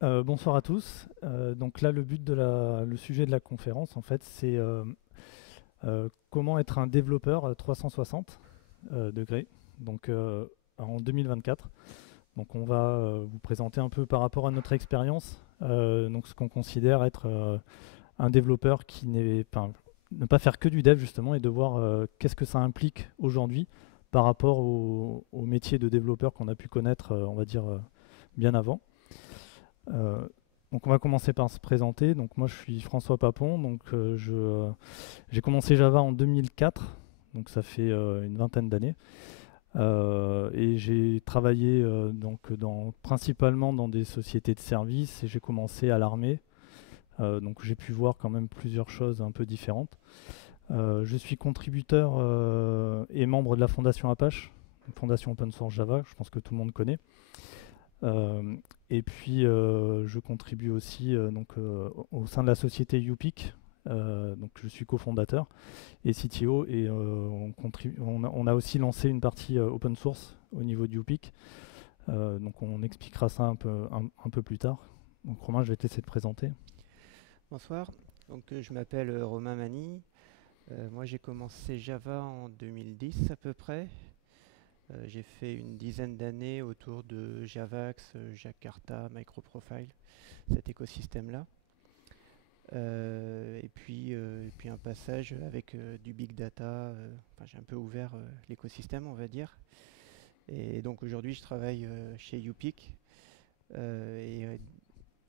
Bonsoir à tous. Donc là, le sujet de la conférence, en fait, c'est comment être un développeur 360 degrés, donc en 2024. Donc on va vous présenter un peu par rapport à notre expérience, donc ce qu'on considère être un développeur qui n'est, enfin, ne pas faire que du dev justement et de voir qu'est-ce que ça implique aujourd'hui par rapport au métier de développeur qu'on a pu connaître, on va dire, bien avant. Euh, donc on va commencer par se présenter. Donc moi je suis François Papon. Donc j'ai commencé Java en 2004. Donc ça fait une vingtaine d'années. Et j'ai travaillé principalement dans des sociétés de services et j'ai commencé à l'armée. Donc j'ai pu voir quand même plusieurs choses un peu différentes. Je suis contributeur et membre de la fondation Apache, une fondation open source Java, je pense que tout le monde connaît. Euh, et puis, je contribue aussi au sein de la société UPIC. Donc, je suis cofondateur et CTO. Et on a aussi lancé une partie open source au niveau de UPIC. Donc, on expliquera ça un peu plus tard. Donc, Romain, je vais te laisser te présenter. Bonsoir, je m'appelle Romain Mani. Moi j'ai commencé Java en 2010 à peu près. J'ai fait une dizaine d'années autour de Javax, Jakarta, Microprofile, cet écosystème-là. Et puis un passage avec du big data. Enfin, j'ai un peu ouvert l'écosystème, on va dire. Et donc aujourd'hui je travaille chez UPIC. Et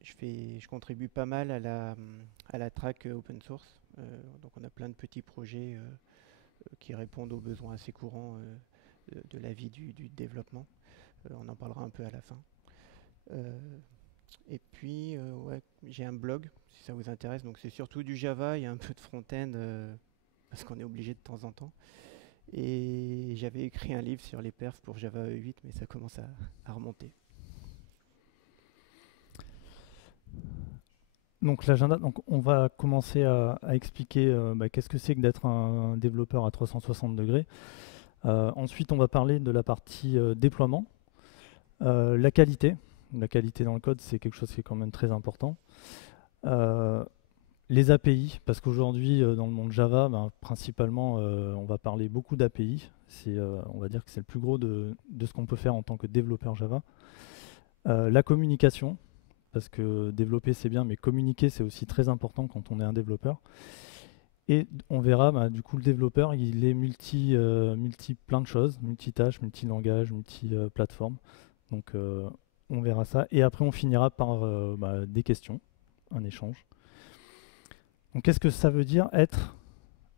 je contribue pas mal à la track open source. Donc on a plein de petits projets qui répondent aux besoins assez courants de la vie du développement. On en parlera un peu à la fin. Euh, ouais, j'ai un blog si ça vous intéresse. Donc c'est surtout du Java, il y a un peu de front-end parce qu'on est obligé de temps en temps. Et j'avais écrit un livre sur les perfs pour Java 8, mais ça commence à remonter. Donc l'agenda, donc on va commencer à expliquer qu'est-ce que c'est que d'être un développeur à 360 degrés. Ensuite, on va parler de la partie déploiement. La qualité. La qualité dans le code, c'est quelque chose qui est quand même très important. Euh, les API, parce qu'aujourd'hui, dans le monde Java, principalement, on va parler beaucoup d'API. On va dire que c'est le plus gros de ce qu'on peut faire en tant que développeur Java. La communication, parce que développer c'est bien, mais communiquer c'est aussi très important quand on est un développeur. Et on verra, du coup, le développeur, il est multi plein de choses, multitâches, multi-langage, multi-plateforme. Donc, on verra ça. Et après, on finira par des questions, un échange. Donc, qu'est-ce que ça veut dire être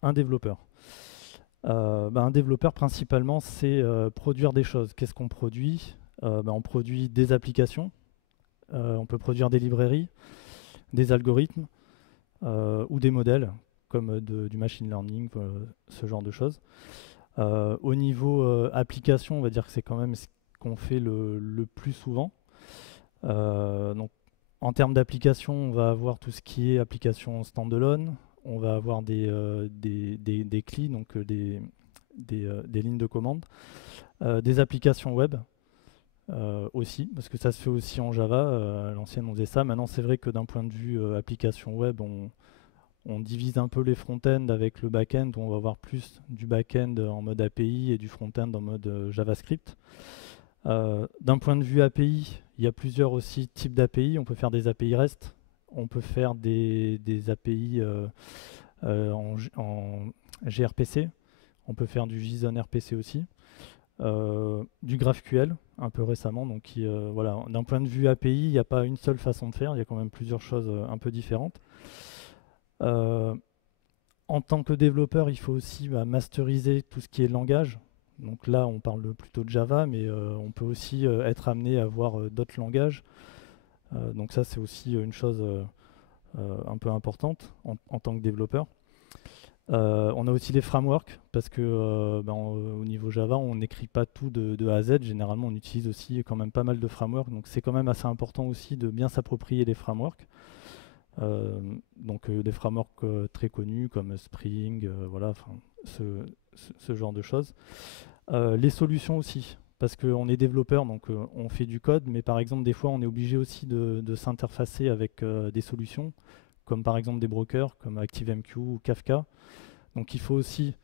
un développeur? Un développeur, principalement, c'est produire des choses. Qu'est-ce qu'on produit? On produit des applications, on peut produire des librairies, des algorithmes ou des modèles, comme du machine learning, ce genre de choses. Au niveau application, on va dire que c'est quand même ce qu'on fait le plus souvent. Donc, en termes d'application, on va avoir tout ce qui est application standalone. On va avoir des CLI, donc des lignes de commande. Des applications web aussi, parce que ça se fait aussi en Java. À l'ancienne, on faisait ça. Maintenant, c'est vrai que d'un point de vue application web, on divise un peu les front-end avec le back-end, où on va avoir plus du back-end en mode API et du front-end en mode JavaScript. D'un point de vue API, il y a plusieurs aussi types d'API. On peut faire des API REST, on peut faire des API en gRPC, on peut faire du JSON RPC aussi. Du GraphQL un peu récemment. Donc voilà, d'un point de vue API, il n'y a pas une seule façon de faire, il y a quand même plusieurs choses un peu différentes. Euh, En tant que développeur, il faut aussi masteriser tout ce qui est langage. Donc là, on parle plutôt de Java, mais on peut aussi être amené à voir d'autres langages. Donc ça, c'est aussi une chose un peu importante en tant que développeur. On a aussi les frameworks, parce que au niveau Java, on n'écrit pas tout de A à Z. Généralement, on utilise aussi quand même pas mal de frameworks. Donc c'est quand même assez important aussi de bien s'approprier les frameworks. Des frameworks très connus comme Spring, voilà, ce genre de choses. Les solutions aussi, parce qu'on est développeur, donc on fait du code, mais par exemple, des fois, on est obligé aussi de s'interfacer avec des solutions, comme par exemple des brokers, comme ActiveMQ ou Kafka. Donc il faut aussi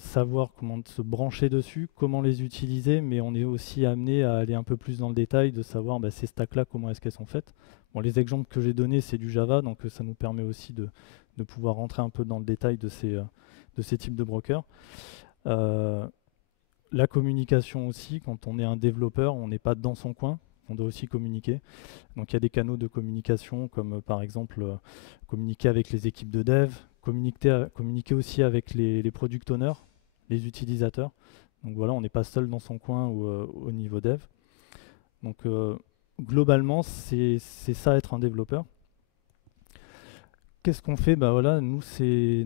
savoir comment se brancher dessus, comment les utiliser, mais on est aussi amené à aller un peu plus dans le détail, de savoir ces stacks-là, comment est-ce qu'elles sont faites. Bon, les exemples que j'ai donnés, c'est du Java, donc ça nous permet aussi de pouvoir rentrer un peu dans le détail de ces types de brokers. La communication aussi, quand on est un développeur, on n'est pas dans son coin, on doit aussi communiquer. Donc il y a des canaux de communication comme par exemple communiquer avec les équipes de dev, communiquer aussi avec les product owners, les utilisateurs. Donc voilà, on n'est pas seul dans son coin au niveau dev. Donc globalement, c'est ça être un développeur. Qu'est-ce qu'on fait? Bah voilà, nous,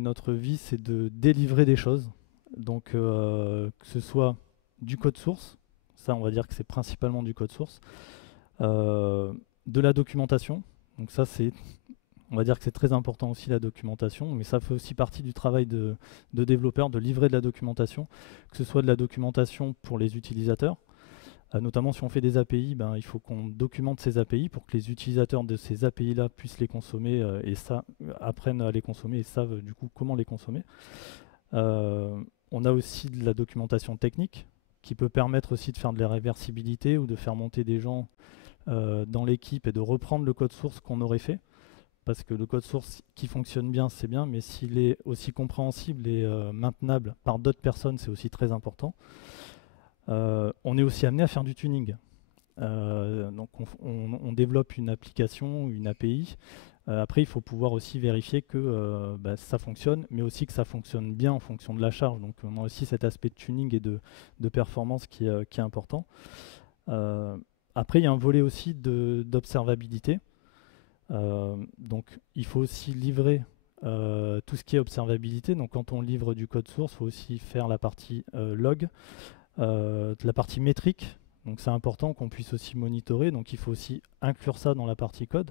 notre vie, c'est de délivrer des choses. Donc que ce soit du code source, ça on va dire que c'est principalement du code source, de la documentation, donc ça on va dire que c'est très important aussi la documentation, mais ça fait aussi partie du travail de développeur de livrer de la documentation, que ce soit de la documentation pour les utilisateurs, notamment si on fait des API, il faut qu'on documente ces API pour que les utilisateurs de ces API là puissent les consommer et apprennent à les consommer et savent du coup comment les consommer. On a aussi de la documentation technique qui peut permettre aussi de faire de la réversibilité ou de faire monter des gens dans l'équipe et de reprendre le code source qu'on aurait fait. Parce que le code source qui fonctionne bien, c'est bien, mais s'il est aussi compréhensible et maintenable par d'autres personnes, c'est aussi très important. On est aussi amené à faire du tuning. Donc on développe une application, une API. Après, il faut pouvoir aussi vérifier que ça fonctionne, mais aussi que ça fonctionne bien en fonction de la charge. Donc on a aussi cet aspect de tuning et de performance qui est important. Après, il y a un volet aussi d'observabilité. Donc il faut aussi livrer tout ce qui est observabilité. Donc quand on livre du code source, il faut aussi faire la partie log, la partie métrique. Donc c'est important qu'on puisse aussi monitorer. Donc il faut aussi inclure ça dans la partie code.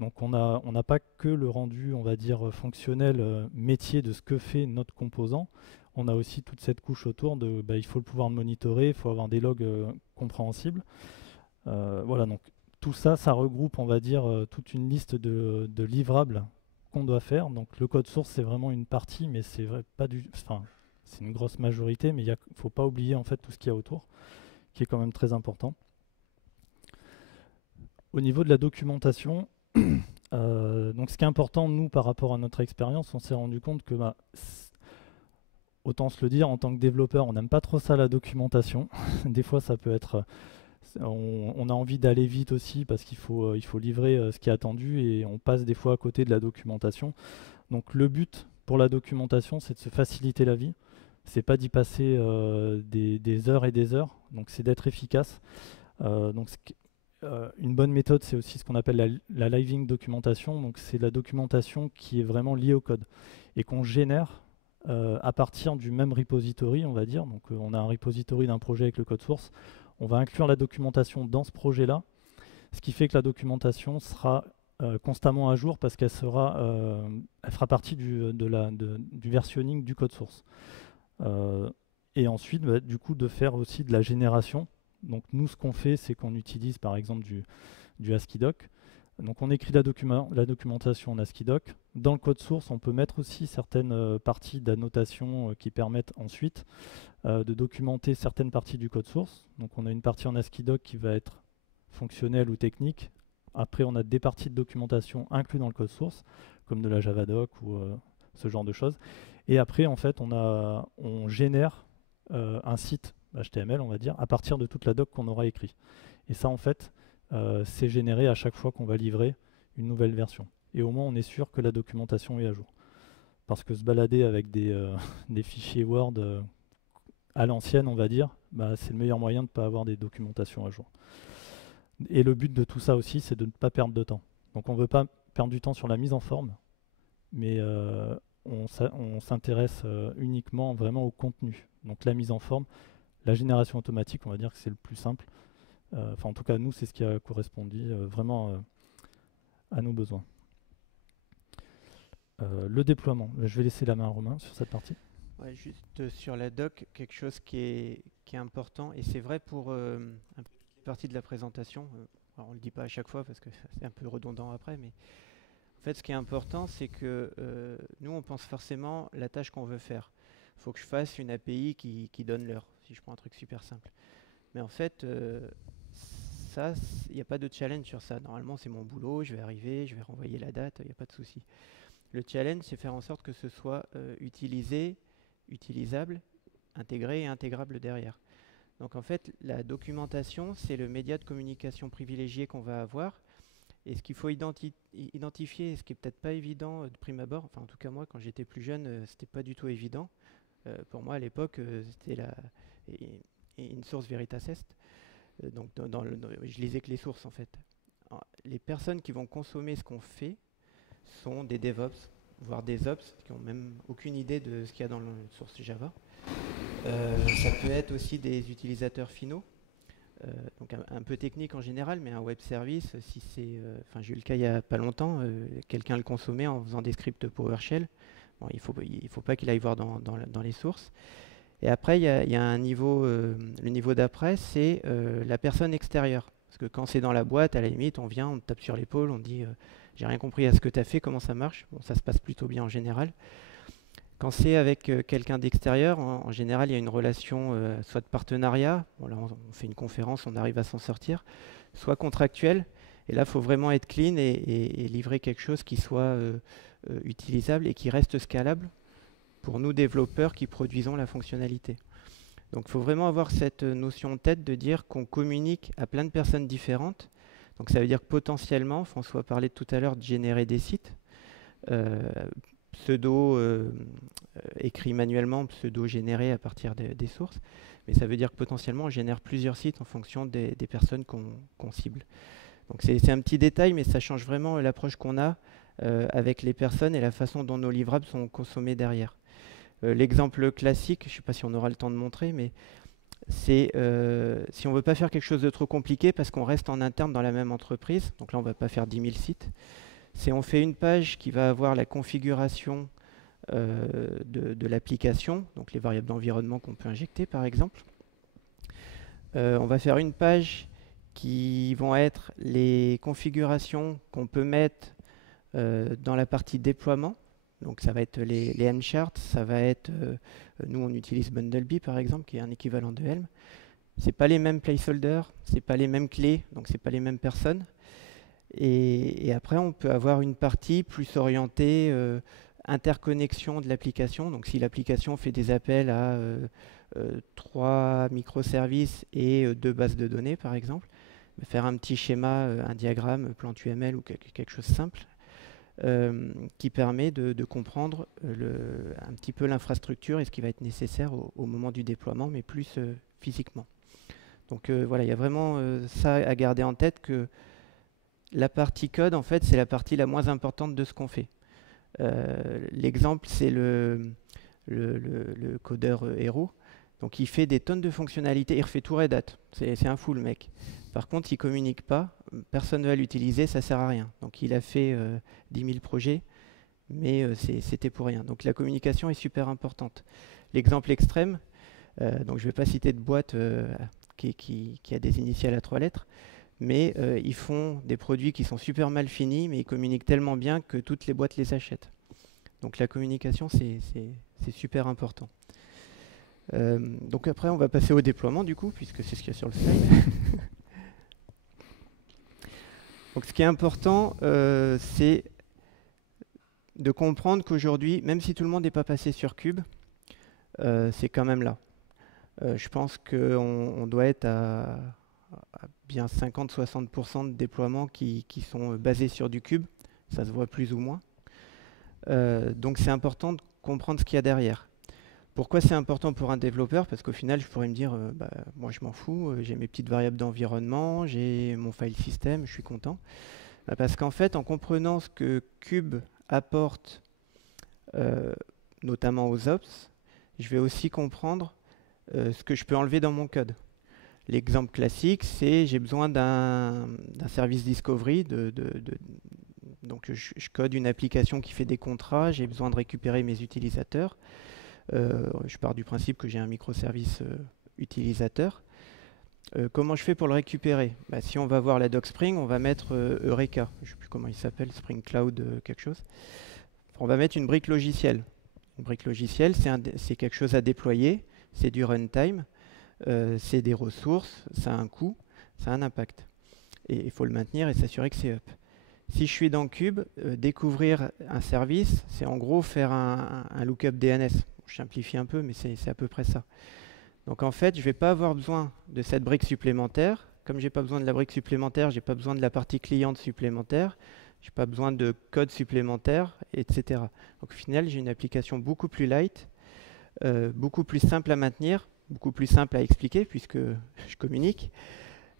Donc on n'a pas que le rendu, on va dire, fonctionnel, métier de ce que fait notre composant. On a aussi toute cette couche autour de, il faut pouvoir le monitorer, il faut avoir des logs compréhensibles. Voilà, donc tout ça, ça regroupe, on va dire, toute une liste de livrables qu'on doit faire. Donc le code source, c'est vraiment une partie, mais c'est pas c'est une grosse majorité, mais il ne faut pas oublier en fait tout ce qu'il y a autour, qui est quand même très important. Au niveau de la documentation, donc ce qui est important, nous, par rapport à notre expérience, on s'est rendu compte que, autant se le dire, en tant que développeur, on n'aime pas trop ça, la documentation. Des fois, ça peut être... on a envie d'aller vite aussi parce qu'il faut livrer ce qui est attendu et on passe des fois à côté de la documentation. Donc le but pour la documentation, c'est de se faciliter la vie. C'est pas d'y passer des heures et des heures. Donc c'est d'être efficace. Une bonne méthode, c'est aussi ce qu'on appelle la living documentation. Donc c'est la documentation qui est vraiment liée au code et qu'on génère à partir du même repository, on va dire. Donc on a un repository d'un projet avec le code source. On va inclure la documentation dans ce projet-là, ce qui fait que la documentation sera constamment à jour parce qu'elle fera partie du versionning du code source. Et ensuite, du coup, de faire aussi de la génération. Donc nous, ce qu'on fait, c'est qu'on utilise par exemple du ASCII-Doc. Donc on écrit la documentation en ASCII-Doc. Dans le code source, on peut mettre aussi certaines parties d'annotation qui permettent ensuite de documenter certaines parties du code source. Donc on a une partie en ASCII-Doc qui va être fonctionnelle ou technique. Après, on a des parties de documentation incluses dans le code source, comme de la Javadoc ou ce genre de choses. Et après, en fait, on génère un site HTML, on va dire, à partir de toute la doc qu'on aura écrit. Et ça, en fait, c'est généré à chaque fois qu'on va livrer une nouvelle version. Et au moins, on est sûr que la documentation est à jour. Parce que se balader avec des fichiers Word à l'ancienne, on va dire, c'est le meilleur moyen de ne pas avoir des documentations à jour. Et le but de tout ça aussi, c'est de ne pas perdre de temps. Donc on ne veut pas perdre du temps sur la mise en forme, mais on s'intéresse uniquement vraiment au contenu. Donc la mise en forme, la génération automatique, on va dire que c'est le plus simple. En tout cas, nous, c'est ce qui a correspondu vraiment à nos besoins. Le déploiement, je vais laisser la main à Romain sur cette partie. Ouais, juste sur la doc, quelque chose qui est important, et c'est vrai pour un peu toutes les parties de la présentation. Alors on ne le dit pas à chaque fois parce que c'est un peu redondant après, mais en fait, ce qui est important, c'est que nous, on pense forcément la tâche qu'on veut faire. Il faut que je fasse une API qui donne l'heure, si je prends un truc super simple. Mais en fait, ça, il n'y a pas de challenge sur ça. Normalement, c'est mon boulot, je vais arriver, je vais renvoyer la date, il n'y a pas de souci. Le challenge, c'est faire en sorte que ce soit utilisé, utilisable, intégré et intégrable derrière. Donc en fait, la documentation, c'est le média de communication privilégié qu'on va avoir. Et ce qu'il faut identifier, ce qui est peut-être pas évident de prime abord, enfin en tout cas moi quand j'étais plus jeune, c'était pas du tout évident. Pour moi à l'époque, c'était et- une source Veritas Est. Donc je lisais que les sources en fait. Alors, les personnes qui vont consommer ce qu'on fait sont des DevOps, voire des Ops, qui n'ont même aucune idée de ce qu'il y a dans la source Java. Ça peut être aussi des utilisateurs finaux, donc un peu technique en général, mais un web service, si c'est, enfin j'ai eu le cas il n'y a pas longtemps, quelqu'un le consommait en faisant des scripts PowerShell. Bon, il faut pas qu'il aille voir dans les sources. Et après, il y a un niveau, le niveau d'après, c'est la personne extérieure. Parce que quand c'est dans la boîte, à la limite, on vient, on te tape sur l'épaule, on te dit j'ai rien compris à ce que tu as fait, comment ça marche. Bon, ça se passe plutôt bien en général. Quand c'est avec quelqu'un d'extérieur, en général, il y a une relation soit de partenariat, bon, là on fait une conférence, on arrive à s'en sortir, soit contractuelle. Et là, il faut vraiment être clean et livrer quelque chose qui soit utilisable et qui reste scalable pour nous développeurs qui produisons la fonctionnalité. Donc il faut vraiment avoir cette notion en tête de dire qu'on communique à plein de personnes différentes. Donc ça veut dire que potentiellement, François parlait tout à l'heure de générer des sites, euh, pseudo écrit manuellement, pseudo généré à partir des sources. Mais ça veut dire que potentiellement on génère plusieurs sites en fonction des personnes qu'on cible. Donc c'est un petit détail, mais ça change vraiment l'approche qu'on a avec les personnes et la façon dont nos livrables sont consommés derrière. L'exemple classique, je ne sais pas si on aura le temps de montrer, mais c'est si on ne veut pas faire quelque chose de trop compliqué parce qu'on reste en interne dans la même entreprise, donc là on ne va pas faire 10 000 sites, c'est on fait une page qui va avoir la configuration de l'application, donc les variables d'environnement qu'on peut injecter par exemple. On va faire une page qui vont être les configurations qu'on peut mettre dans la partie déploiement. Donc ça va être les Helm charts, ça va être, nous on utilise Bundlebee par exemple, qui est un équivalent de Helm. C'est pas les mêmes placeholders, c'est pas les mêmes clés, donc c'est pas les mêmes personnes. Et après on peut avoir une partie plus orientée interconnexion de l'application. Donc si l'application fait des appels à 3 microservices et 2 bases de données par exemple, faire un petit schéma, un diagramme, plan UML ou quelque chose de simple, qui permet de comprendre un petit peu l'infrastructure et ce qui va être nécessaire au moment du déploiement, mais plus physiquement. Donc voilà, il y a vraiment ça à garder en tête, que la partie code, en fait, c'est la partie la moins importante de ce qu'on fait. L'exemple, c'est le codeur Hero. Donc il fait des tonnes de fonctionnalités, il refait tout Red Hat, c'est un fou le mec. Par contre, il ne communique pas, personne ne va l'utiliser, ça ne sert à rien. Donc il a fait 10 000 projets, mais c'était pour rien. Donc la communication est super importante. L'exemple extrême, donc je ne vais pas citer de boîte qui a des initiales à 3 lettres, mais ils font des produits qui sont super mal finis, mais ils communiquent tellement bien que toutes les boîtes les achètent. Donc la communication, c'est super important. Donc après, on va passer au déploiement du coup, puisque c'est ce qu'il y a sur le slide. Donc ce qui est important, c'est de comprendre qu'aujourd'hui, même si tout le monde n'est pas passé sur Cube, c'est quand même là. Je pense qu'on doit être à bien 50-60% de déploiements qui sont basés sur du Cube. Ça se voit plus ou moins. Donc c'est important de comprendre ce qu'il y a derrière. Pourquoi c'est important pour un développeur? Parce qu'au final, je pourrais me dire, moi je m'en fous, j'ai mes petites variables d'environnement, j'ai mon file system, je suis content. Parce qu'en fait, en comprenant ce que Cube apporte, notamment aux ops, je vais aussi comprendre ce que je peux enlever dans mon code. L'exemple classique, c'est j'ai besoin d'un service discovery, donc je code une application qui fait des contrats, j'ai besoin de récupérer mes utilisateurs. Je pars du principe que j'ai un microservice utilisateur. Comment je fais pour le récupérer? Bah, si on va voir la doc Spring, on va mettre Eureka. Je ne sais plus comment il s'appelle, Spring Cloud quelque chose. On va mettre une brique logicielle. Une brique logicielle, c'est quelque chose à déployer, c'est du runtime, c'est des ressources, ça a un coût, ça a un impact. Et il faut le maintenir et s'assurer que c'est up. Si je suis dans Cube, découvrir un service, c'est en gros faire un lookup DNS. Je simplifie un peu, mais c'est à peu près ça. Donc en fait, je ne vais pas avoir besoin de cette brique supplémentaire. Comme je n'ai pas besoin de la brique supplémentaire, je n'ai pas besoin de la partie cliente supplémentaire, je n'ai pas besoin de code supplémentaire, etc. Donc au final, j'ai une application beaucoup plus light, beaucoup plus simple à maintenir, beaucoup plus simple à expliquer puisque je communique.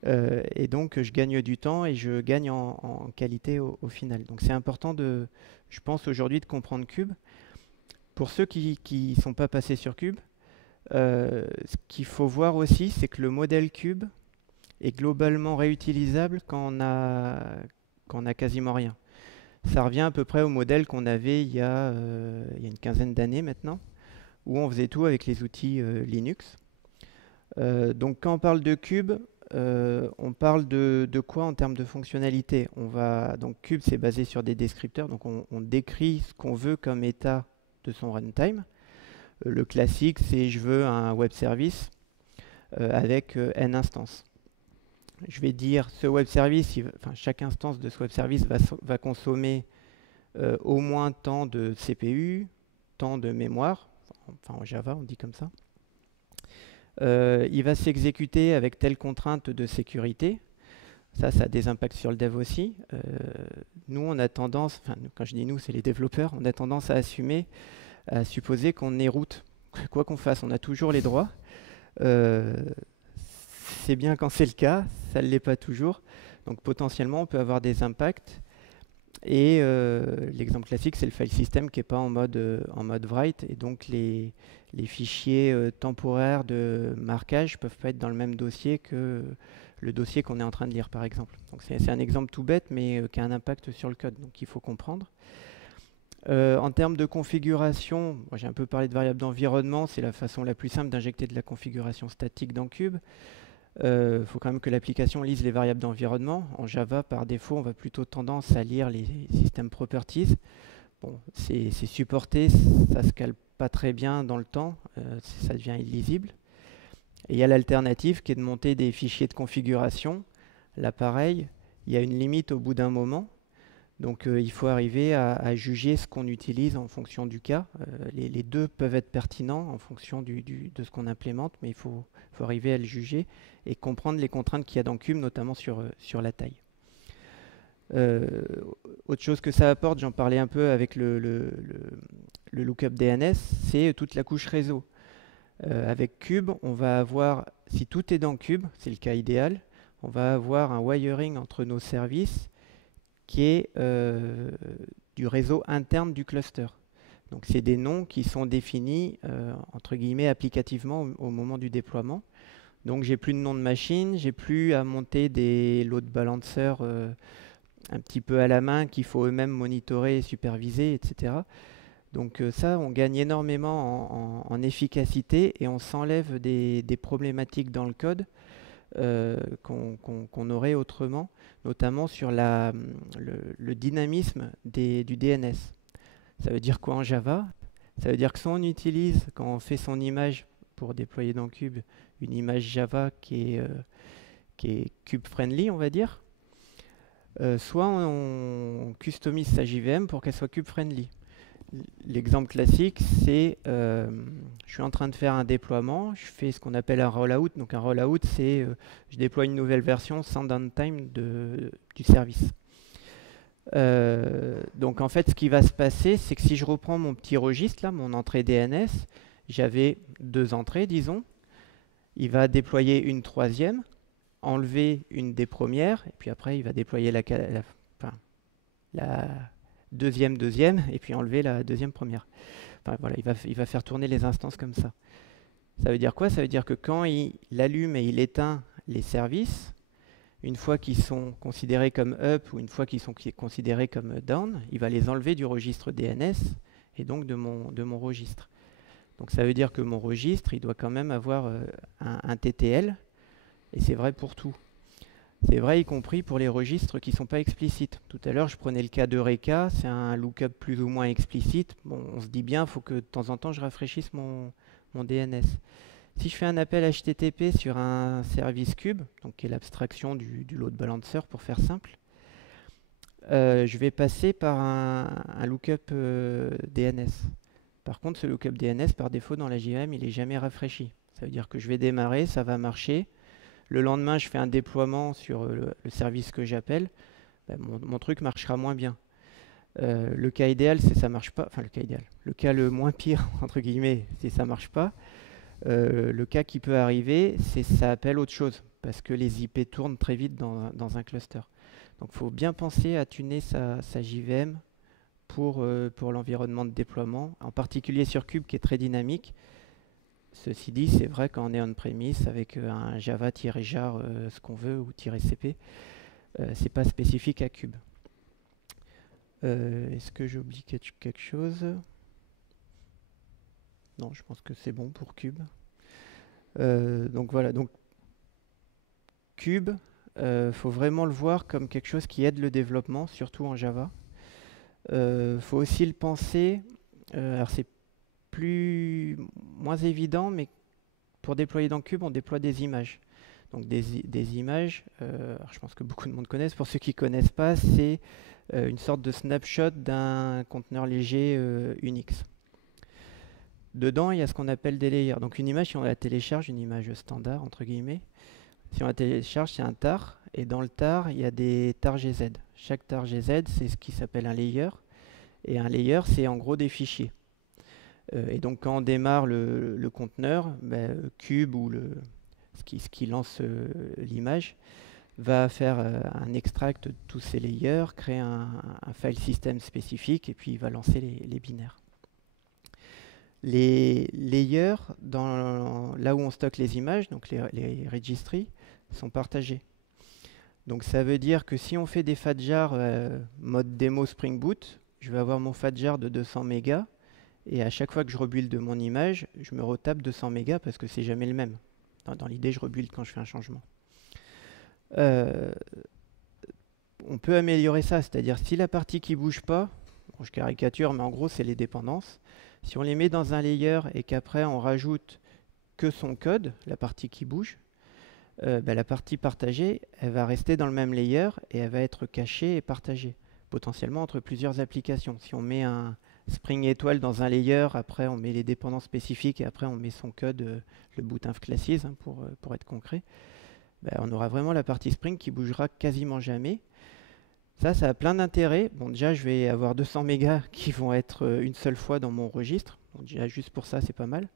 Et donc je gagne du temps et je gagne en qualité au final. Donc c'est important, je pense aujourd'hui, de comprendre Cube. Pour ceux qui ne sont pas passés sur Cube, ce qu'il faut voir aussi, c'est que le modèle Cube est globalement réutilisable quand on a quasiment rien. Ça revient à peu près au modèle qu'on avait il y a une quinzaine d'années maintenant, où on faisait tout avec les outils Linux. Donc quand on parle de Cube, on parle de quoi en termes de fonctionnalité? Donc Cube, c'est basé sur des descripteurs, donc on décrit ce qu'on veut comme état de son runtime. Le classique, c'est je veux un web service avec n instances. Je vais dire ce web service, chaque instance de ce web service va consommer au moins tant de CPU, tant de mémoire, enfin en Java on dit comme ça. Il va s'exécuter avec telle contrainte de sécurité. Ça a des impacts sur le dev aussi. Nous, on a tendance, quand je dis nous, c'est les développeurs, on a tendance à supposer qu'on est root. Quoi qu'on fasse, on a toujours les droits. C'est bien quand c'est le cas, ça ne l'est pas toujours. Donc potentiellement, on peut avoir des impacts. Et l'exemple classique, c'est le file system qui n'est pas en mode write. Et donc les fichiers temporaires de marquage ne peuvent pas être dans le même dossier que le dossier qu'on est en train de lire, par exemple. Donc c'est un exemple tout bête, mais qui a un impact sur le code, donc il faut comprendre. En termes de configuration, j'ai un peu parlé de variables d'environnement, c'est la façon la plus simple d'injecter de la configuration statique dans Cube. Il faut quand même que l'application lise les variables d'environnement. En Java, par défaut, on va plutôt tendance à lire les system properties. Bon, c'est supporté, ça ne se cale pas très bien dans le temps, ça devient illisible. Et il y a l'alternative qui est de monter des fichiers de configuration. Là, pareil, il y a une limite au bout d'un moment. Donc il faut arriver à juger ce qu'on utilise en fonction du cas. Les deux peuvent être pertinents en fonction de ce qu'on implémente, mais il faut arriver à le juger et comprendre les contraintes qu'il y a dans Cube, notamment sur la taille. Autre chose que ça apporte, j'en parlais un peu avec le lookup DNS, c'est toute la couche réseau. Avec Cube, on va avoir, si tout est dans Cube, c'est le cas idéal, on va avoir un wiring entre nos services qui est du réseau interne du cluster. Donc c'est des noms qui sont définis entre guillemets applicativement au moment du déploiement. Donc j'ai plus de nom de machine, j'ai plus à monter des load balancers un petit peu à la main qu'il faut eux-mêmes monitorer et superviser, etc. Donc ça, on gagne énormément en efficacité et on s'enlève des problématiques dans le code qu'on aurait autrement, notamment sur le dynamisme du DNS. Ça veut dire quoi en Java? Ça veut dire que soit on utilise, quand on fait son image pour déployer dans Cube, une image Java qui est Cube-friendly, on va dire, soit on customise sa JVM pour qu'elle soit Cube-friendly. L'exemple classique, c'est je suis en train de faire un déploiement, je fais ce qu'on appelle un rollout. Donc un rollout, c'est je déploie une nouvelle version sans downtime du service. Donc en fait, ce qui va se passer, c'est que si je reprends mon petit registre, là, mon entrée DNS, j'avais 2 entrées, disons. Il va déployer une troisième, enlever une des premières, et puis après, il va déployer la deuxième, et puis enlever la deuxième première. Enfin, voilà, il va faire tourner les instances comme ça. Ça veut dire quoi? Ça veut dire que quand il allume et il éteint les services, une fois qu'ils sont considérés comme up ou une fois qu'ils sont considérés comme down, il va les enlever du registre DNS et donc de mon registre. Donc ça veut dire que mon registre, il doit quand même avoir un TTL, et c'est vrai pour tout. C'est vrai y compris pour les registres qui ne sont pas explicites. Tout à l'heure, je prenais le cas d'Eureka, c'est un lookup plus ou moins explicite. Bon, on se dit bien, il faut que de temps en temps, je rafraîchisse mon DNS. Si je fais un appel HTTP sur un service cube, donc qui est l'abstraction du load balancer pour faire simple, je vais passer par un lookup DNS. Par contre, ce lookup DNS, par défaut, dans la JVM, il n'est jamais rafraîchi. Ça veut dire que je vais démarrer, ça va marcher. Le lendemain, je fais un déploiement sur le service que j'appelle. Ben, mon truc marchera moins bien. Le cas idéal, c'est ça marche pas. Enfin, le cas idéal. Le cas le moins pire, entre guillemets, c'est ça marche pas. Le cas qui peut arriver, c'est ça appelle autre chose, parce que les IP tournent très vite dans un cluster. Donc il faut bien penser à tuner sa JVM pour l'environnement de déploiement, en particulier sur Kube qui est très dynamique. Ceci dit, c'est vrai quand on est on-premise avec un java-jar ce qu'on veut ou -cp, c'est pas spécifique à Kube. Est-ce que j'oublie quelque chose? Non, je pense que c'est bon pour Kube. Donc voilà, donc Kube, faut vraiment le voir comme quelque chose qui aide le développement, surtout en Java. Faut aussi le penser, alors c'est moins évident, mais pour déployer dans Kube, on déploie des images. Donc des images, alors je pense que beaucoup de monde connaissent. Pour ceux qui ne connaissent pas, c'est une sorte de snapshot d'un conteneur léger Unix. Dedans, il y a ce qu'on appelle des layers. Donc une image, si on la télécharge, une image standard, entre guillemets, si on la télécharge, c'est un tar, et dans le tar, il y a des tar GZ. Chaque tar GZ, c'est ce qui s'appelle un layer, et un layer, c'est en gros des fichiers. Et donc quand on démarre le conteneur, Kube ou ce qui lance l'image va faire un extract de tous ces layers, créer un file system spécifique, et puis il va lancer les binaires. Les layers, là où on stocke les images, donc les registries, sont partagés. Donc ça veut dire que si on fait des fadjars mode démo Spring Boot, je vais avoir mon fadjar de 200 mégas, et à chaque fois que je rebuild de mon image, je me retape 200 mégas parce que c'est jamais le même. Dans l'idée, je rebuild quand je fais un changement. On peut améliorer ça, c'est-à-dire si la partie qui bouge pas, bon, je caricature, mais en gros c'est les dépendances, si on les met dans un layer et qu'après on rajoute que son code, la partie qui bouge, la partie partagée, elle va rester dans le même layer et elle va être cachée et partagée, potentiellement entre plusieurs applications. Si on met un Spring étoile dans un layer, après on met les dépendances spécifiques et après on met son code, le bootinf classes, hein, pour être concret, on aura vraiment la partie Spring qui bougera quasiment jamais. Ça a plein d'intérêts. Bon, déjà, je vais avoir 200 mégas qui vont être une seule fois dans mon registre. Donc, déjà, juste pour ça, c'est pas mal.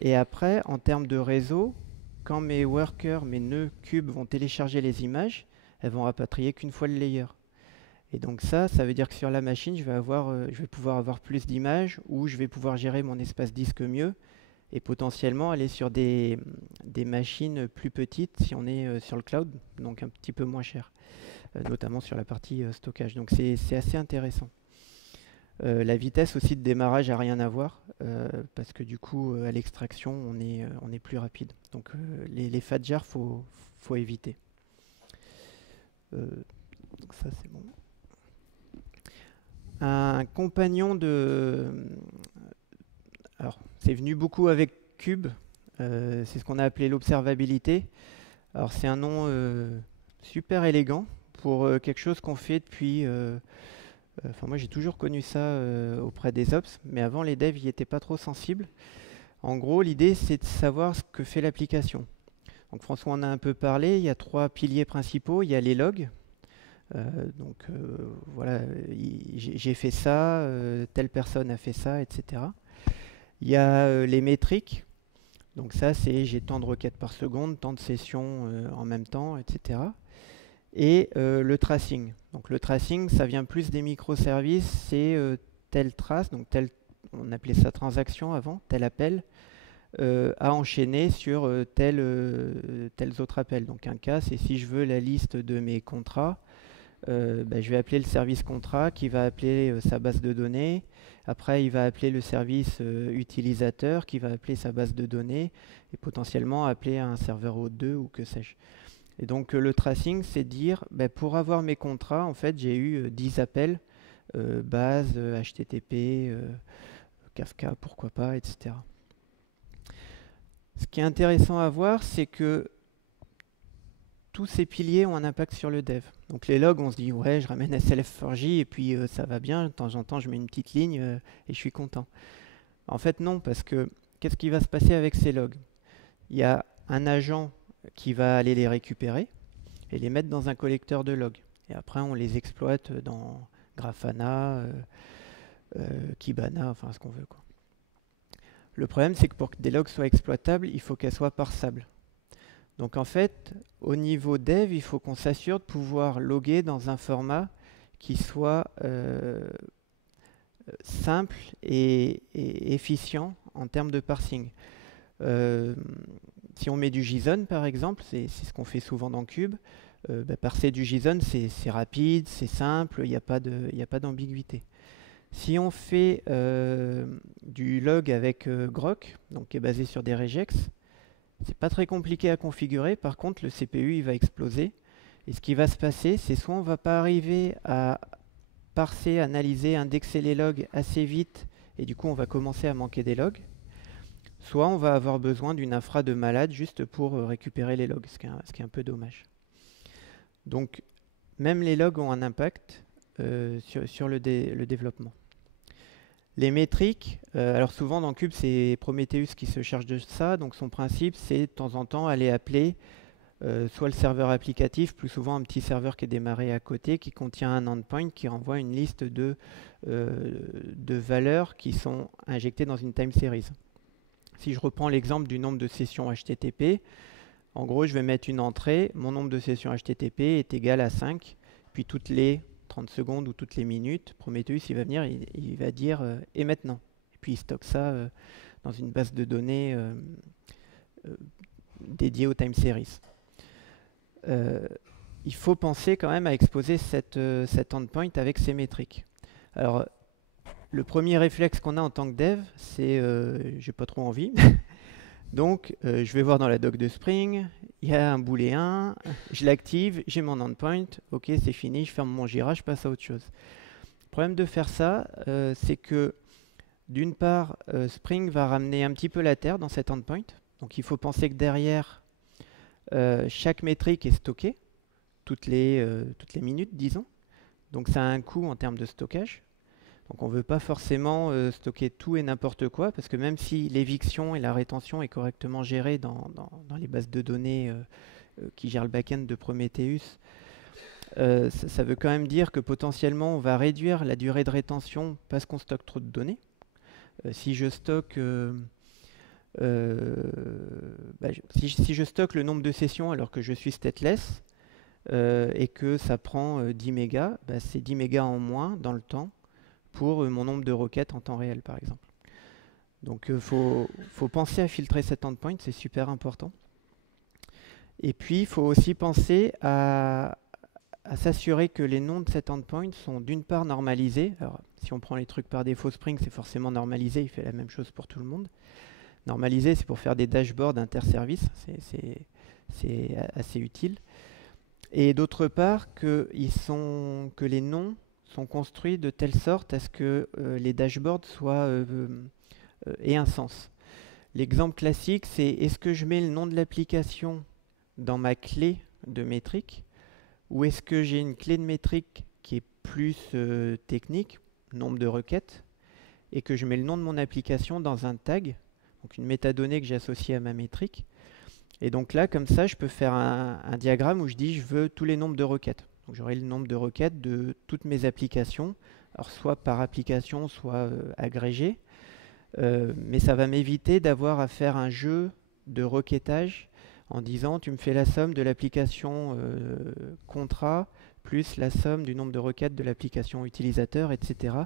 Et après, en termes de réseau, quand mes workers, mes nœuds Kube vont télécharger les images, elles vont rapatrier qu'une fois le layer. Et donc ça veut dire que sur la machine, je vais pouvoir avoir plus d'images, ou je vais pouvoir gérer mon espace disque mieux, et potentiellement aller sur des machines plus petites si on est sur le cloud, donc un petit peu moins cher, notamment sur la partie stockage. Donc c'est assez intéressant. La vitesse aussi de démarrage n'a rien à voir, parce que du coup, à l'extraction, on est plus rapide. Donc les fadjars, faut éviter. Donc ça, c'est bon. Un compagnon alors, c'est venu beaucoup avec Kube, c'est ce qu'on a appelé l'observabilité. Alors, c'est un nom super élégant pour quelque chose qu'on fait depuis... moi, j'ai toujours connu ça auprès des ops, mais avant, les devs n'y étaient pas trop sensibles. En gros, l'idée, c'est de savoir ce que fait l'application. Donc, François en a un peu parlé. Il y a 3 piliers principaux. Il y a les logs. Voilà, j'ai fait ça, telle personne a fait ça, etc. Il y a les métriques. Donc ça, c'est j'ai tant de requêtes par seconde, tant de sessions en même temps, etc. Et le tracing. Donc le tracing, ça vient plus des microservices, c'est telle trace, donc on appelait ça transaction avant, tel appel, à enchaîner sur tels autres appels. Donc un cas, c'est si je veux la liste de mes contrats, je vais appeler le service contrat qui va appeler sa base de données. Après, il va appeler le service utilisateur qui va appeler sa base de données et potentiellement appeler un serveur O2 ou que sais-je. Et donc le tracing, c'est dire, pour avoir mes contrats, en fait, j'ai eu 10 appels, base, HTTP, Kafka, pourquoi pas, etc. Ce qui est intéressant à voir, c'est que tous ces piliers ont un impact sur le dev. Donc les logs, on se dit, ouais, je ramène SLF4J et puis ça va bien, de temps en temps, je mets une petite ligne et je suis content. En fait, non, parce que qu'est-ce qui va se passer avec ces logs? Il y a un agent qui va aller les récupérer et les mettre dans un collecteur de logs. Et après, on les exploite dans Grafana, Kibana, enfin ce qu'on veut, quoi. Le problème, c'est que pour que des logs soient exploitables, il faut qu'elles soient parsables. Donc en fait, au niveau dev, il faut qu'on s'assure de pouvoir loguer dans un format qui soit simple et efficient en termes de parsing. Si on met du JSON par exemple, c'est ce qu'on fait souvent dans Cube, parser du JSON c'est rapide, c'est simple, il n'y a pas d'ambiguïté. Si on fait du log avec Grok, donc qui est basé sur des regex, c'est pas très compliqué à configurer. Par contre, le CPU il va exploser. Et ce qui va se passer, c'est soit on va pas arriver à parser, analyser, indexer les logs assez vite, et du coup on va commencer à manquer des logs. Soit on va avoir besoin d'une infra de malade juste pour récupérer les logs, ce qui est un peu dommage. Donc, même les logs ont un impact sur le développement. Les métriques, alors souvent dans Cube, c'est Prometheus qui se charge de ça. Donc son principe, c'est de temps en temps aller appeler soit le serveur applicatif, plus souvent un petit serveur qui est démarré à côté, qui contient un endpoint qui renvoie une liste de valeurs qui sont injectées dans une time series. Si je reprends l'exemple du nombre de sessions HTTP, en gros, je vais mettre une entrée, mon nombre de sessions HTTP est égal à 5, puis toutes les 30 secondes ou toutes les minutes, Prometheus il va venir, il va dire et maintenant. Et puis il stocke ça dans une base de données dédiée aux time series. Il faut penser quand même à exposer cet endpoint avec ses métriques. Alors, le premier réflexe qu'on a en tant que dev, c'est j'ai pas trop envie. Donc, je vais voir dans la doc de Spring, il y a un booléen, je l'active, j'ai mon endpoint, ok, c'est fini, je ferme mon Jira, je passe à autre chose. Le problème de faire ça, c'est que d'une part, Spring va ramener un petit peu la terre dans cet endpoint. Donc, il faut penser que derrière, chaque métrique est stockée toutes les minutes, disons. Donc, ça a un coût en termes de stockage. Donc on ne veut pas forcément stocker tout et n'importe quoi, parce que même si l'éviction et la rétention est correctement gérée dans les bases de données qui gèrent le back-end de Prometheus, ça veut quand même dire que potentiellement on va réduire la durée de rétention parce qu'on stocke trop de données. Si je stocke si je stocke le nombre de sessions alors que je suis stateless et que ça prend 10 mégas, c'est 10 mégas en moins dans le temps pour mon nombre de requêtes en temps réel, par exemple. Donc, faut penser à filtrer cet endpoint, c'est super important. Et puis, il faut aussi penser à s'assurer que les noms de cet endpoint sont d'une part normalisés. Alors, si on prend les trucs par défaut, Spring, c'est forcément normalisé, il fait la même chose pour tout le monde. Normalisé, c'est pour faire des dashboards interservices, c'est assez utile. Et d'autre part, que les noms sont construits de telle sorte à ce que les dashboards aient un sens. L'exemple classique, c'est est-ce que je mets le nom de l'application dans ma clé de métrique ou est-ce que j'ai une clé de métrique qui est plus technique, nombre de requêtes, et que je mets le nom de mon application dans un tag, donc une métadonnée que j'associe à ma métrique. Et donc là, comme ça, je peux faire un diagramme où je dis je veux tous les nombres de requêtes. Donc j'aurai le nombre de requêtes de toutes mes applications, alors soit par application, soit agrégé. Mais ça va m'éviter d'avoir à faire un jeu de requêtage en disant tu me fais la somme de l'application contrat plus la somme du nombre de requêtes de l'application utilisateur, etc.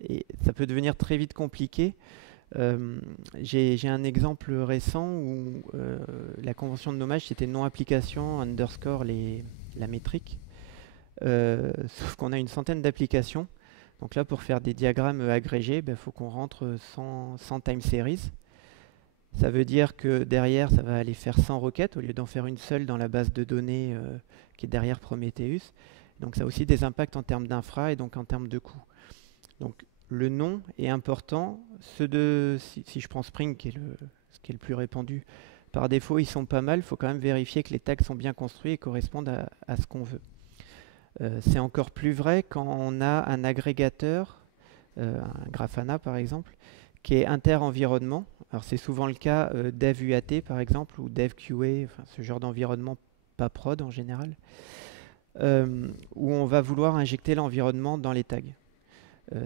Et ça peut devenir très vite compliqué. J'ai un exemple récent où la convention de nommage c'était non application underscore la métrique. sauf qu'on a une centaine d'applications. Donc là, pour faire des diagrammes agrégés, il faut qu'on rentre 100 time series. Ça veut dire que derrière, ça va aller faire 100 requêtes au lieu d'en faire une seule dans la base de données qui est derrière Prometheus. Donc ça a aussi des impacts en termes d'infra et donc en termes de coût. Donc le nom est important. Si je prends Spring, qui est ce qui est le plus répandu, par défaut, ils sont pas mal. Il faut quand même vérifier que les tags sont bien construits et correspondent à ce qu'on veut. C'est encore plus vrai quand on a un agrégateur, un Grafana par exemple, qui est inter-environnement. Alors c'est souvent le cas Dev UAT par exemple, ou Dev QA, enfin, ce genre d'environnement pas prod en général, où on va vouloir injecter l'environnement dans les tags.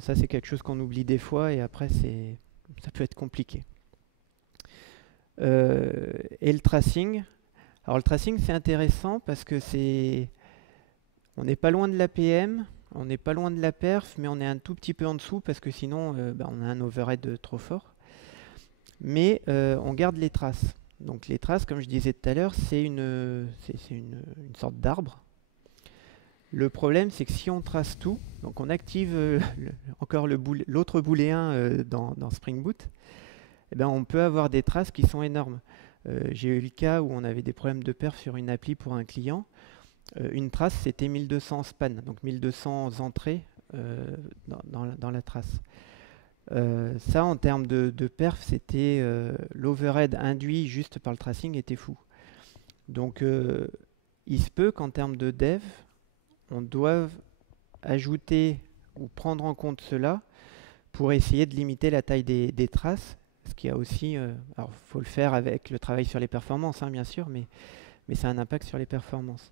Ça c'est quelque chose qu'on oublie des fois et après ça peut être compliqué. Et le tracing. Alors le tracing c'est intéressant parce que on n'est pas loin de l'APM, on n'est pas loin de la perf, mais on est un tout petit peu en dessous parce que sinon on a un overhead trop fort. Mais on garde les traces. Donc les traces, comme je disais tout à l'heure, c'est une sorte d'arbre. Le problème, c'est que si on trace tout, donc on active encore l'autre booléen dans Spring Boot, on peut avoir des traces qui sont énormes. J'ai eu le cas où on avait des problèmes de perf sur une appli pour un client. Une trace, c'était 1200 span, donc 1200 entrées dans la trace. Ça, en termes de perf, c'était l'overhead induit juste par le tracing était fou. Donc, il se peut qu'en termes de dev, on doive ajouter ou prendre en compte cela pour essayer de limiter la taille des traces. Ce qui a aussi, alors il faut le faire avec le travail sur les performances, bien sûr, mais ça a un impact sur les performances.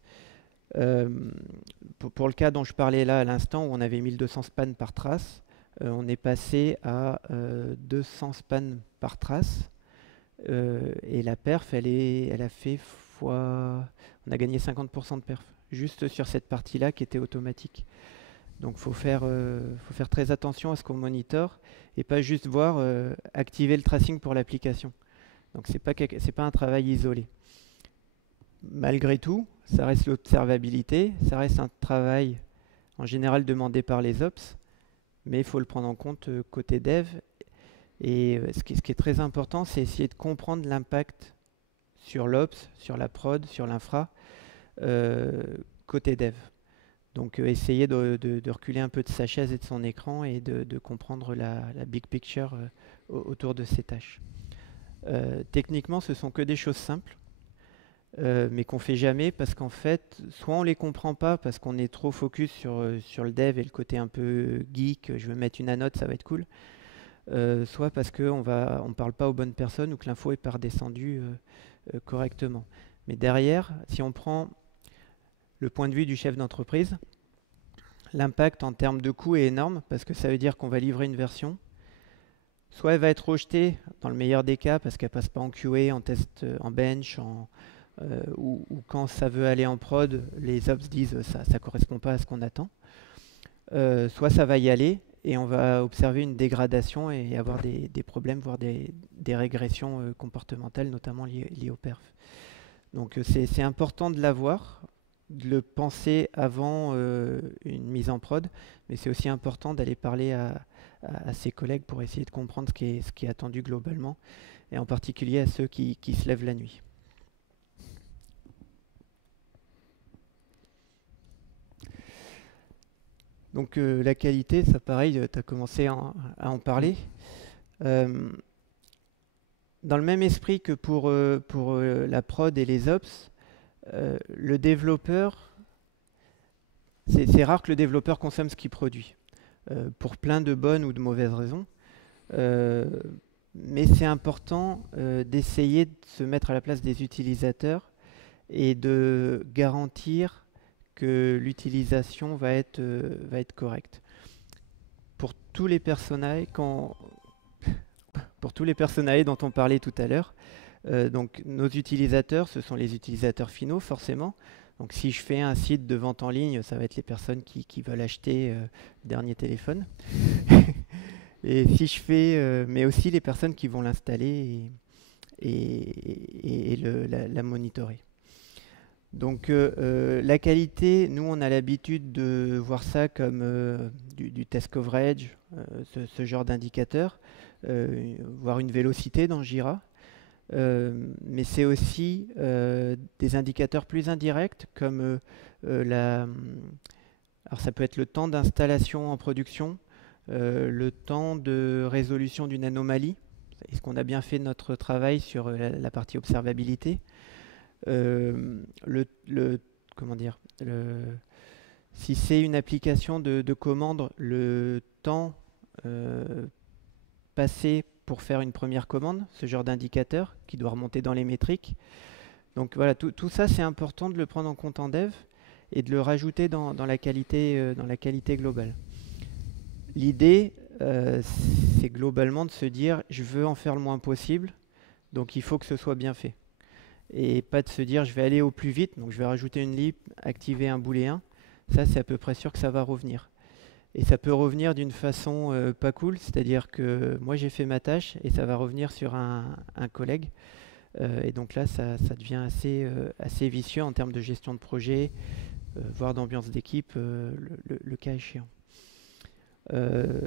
Pour le cas dont je parlais là à l'instant, où on avait 1200 spans par trace, on est passé à 200 spans par trace. Et la perf, elle a fait fois... On a gagné 50% de perf, juste sur cette partie-là qui était automatique. Donc il faut faire très attention à ce qu'on monitore et pas juste voir activer le tracing pour l'application. Donc c'est pas un travail isolé. Malgré tout, ça reste l'observabilité, ça reste un travail en général demandé par les ops, mais il faut le prendre en compte côté dev. Et ce qui est très important, c'est essayer de comprendre l'impact sur l'ops, sur la prod, sur l'infra, côté dev. Donc essayer de reculer un peu de sa chaise et de son écran et de comprendre la big picture autour de ces tâches. Techniquement, ce sont que des choses simples. Mais qu'on fait jamais parce qu'en fait, soit on les comprend pas parce qu'on est trop focus sur le dev et le côté un peu geek, je veux mettre une annote, ça va être cool, soit parce qu'on parle pas aux bonnes personnes ou que l'info est pas redescendue correctement. Mais derrière, si on prend le point de vue du chef d'entreprise, l'impact en termes de coût est énorme parce que ça veut dire qu'on va livrer une version. Soit elle va être rejetée dans le meilleur des cas parce qu'elle passe pas en QA, en test, en bench, ou quand ça veut aller en prod, les ops disent ça ne correspond pas à ce qu'on attend. Soit ça va y aller et on va observer une dégradation et avoir des problèmes, voire des régressions comportementales, notamment liées au perf. Donc c'est important de l'avoir, de le penser avant une mise en prod, mais c'est aussi important d'aller parler à ses collègues pour essayer de comprendre ce qui est attendu globalement, et en particulier à ceux qui se lèvent la nuit. Donc la qualité, ça pareil, tu as commencé à en parler. Dans le même esprit que pour la prod et les ops, le développeur, c'est rare que le développeur consomme ce qu'il produit, pour plein de bonnes ou de mauvaises raisons. Mais c'est important d'essayer de se mettre à la place des utilisateurs et de garantir que l'utilisation va être correcte. Pour tous les personnages dont on parlait tout à l'heure, donc nos utilisateurs, ce sont les utilisateurs finaux forcément. Donc si je fais un site de vente en ligne, ça va être les personnes qui veulent acheter le dernier téléphone. Et si je fais, mais aussi les personnes qui vont l'installer et la monitorer. Donc la qualité, nous on a l'habitude de voir ça comme du test coverage, ce genre d'indicateur, voire une vélocité dans Jira. Mais c'est aussi des indicateurs plus indirects comme alors ça peut être le temps d'installation en production, le temps de résolution d'une anomalie. Est-ce qu'on a bien fait notre travail sur la partie observabilité? Comment dire, si c'est une application de commande, le temps passé pour faire une première commande, ce genre d'indicateur qui doit remonter dans les métriques. Donc voilà, tout ça c'est important de le prendre en compte en dev et de le rajouter dans la qualité globale. L'idée, c'est globalement de se dire je veux en faire le moins possible, donc il faut que ce soit bien fait. Et pas de se dire je vais aller au plus vite, donc je vais rajouter une lib, activer un booléen. Ça, c'est à peu près sûr que ça va revenir. Et ça peut revenir d'une façon pas cool, c'est-à-dire que moi j'ai fait ma tâche et ça va revenir sur un collègue. Et donc là, ça devient assez vicieux en termes de gestion de projet, voire d'ambiance d'équipe, le cas échéant.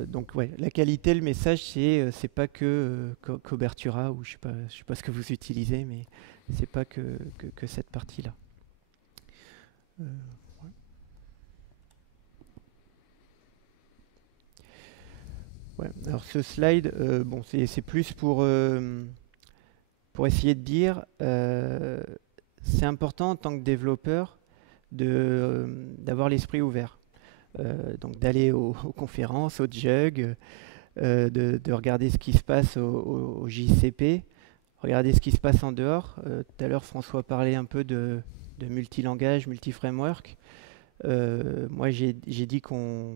Donc ouais, la qualité, le message, c'est pas que Cobertura, ou je sais pas ce que vous utilisez, mais c'est pas que cette partie-là. Ouais. Alors ce slide, bon, c'est plus pour essayer de dire, c'est important en tant que développeur d'avoir l'esprit ouvert. Donc d'aller aux conférences, aux JUG, de regarder ce qui se passe au JCP, regarder ce qui se passe en dehors. Tout à l'heure, François parlait un peu de multilangage, multi-framework. Moi, j'ai dit que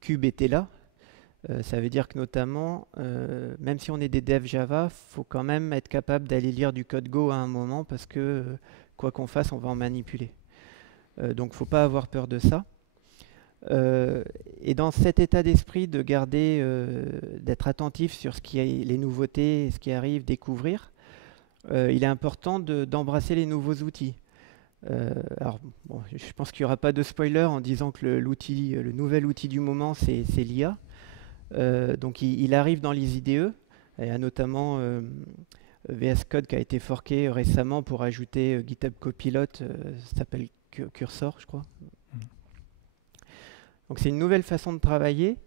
Cube était là. Ça veut dire que notamment, même si on est des devs Java, il faut quand même être capable d'aller lire du code Go à un moment parce que quoi qu'on fasse, on va en manipuler. Donc il ne faut pas avoir peur de ça. Et dans cet état d'esprit de garder, d'être attentif sur les nouveautés, ce qui arrive, découvrir, il est important d'embrasser les nouveaux outils. Alors, bon, je pense qu'il n'y aura pas de spoiler en disant que le nouvel outil du moment, c'est l'IA. Donc il arrive dans les IDE. Il y a notamment VS Code qui a été forké récemment pour ajouter GitHub Copilot, ça s'appelle Cursor, je crois. Donc c'est une nouvelle façon de travailler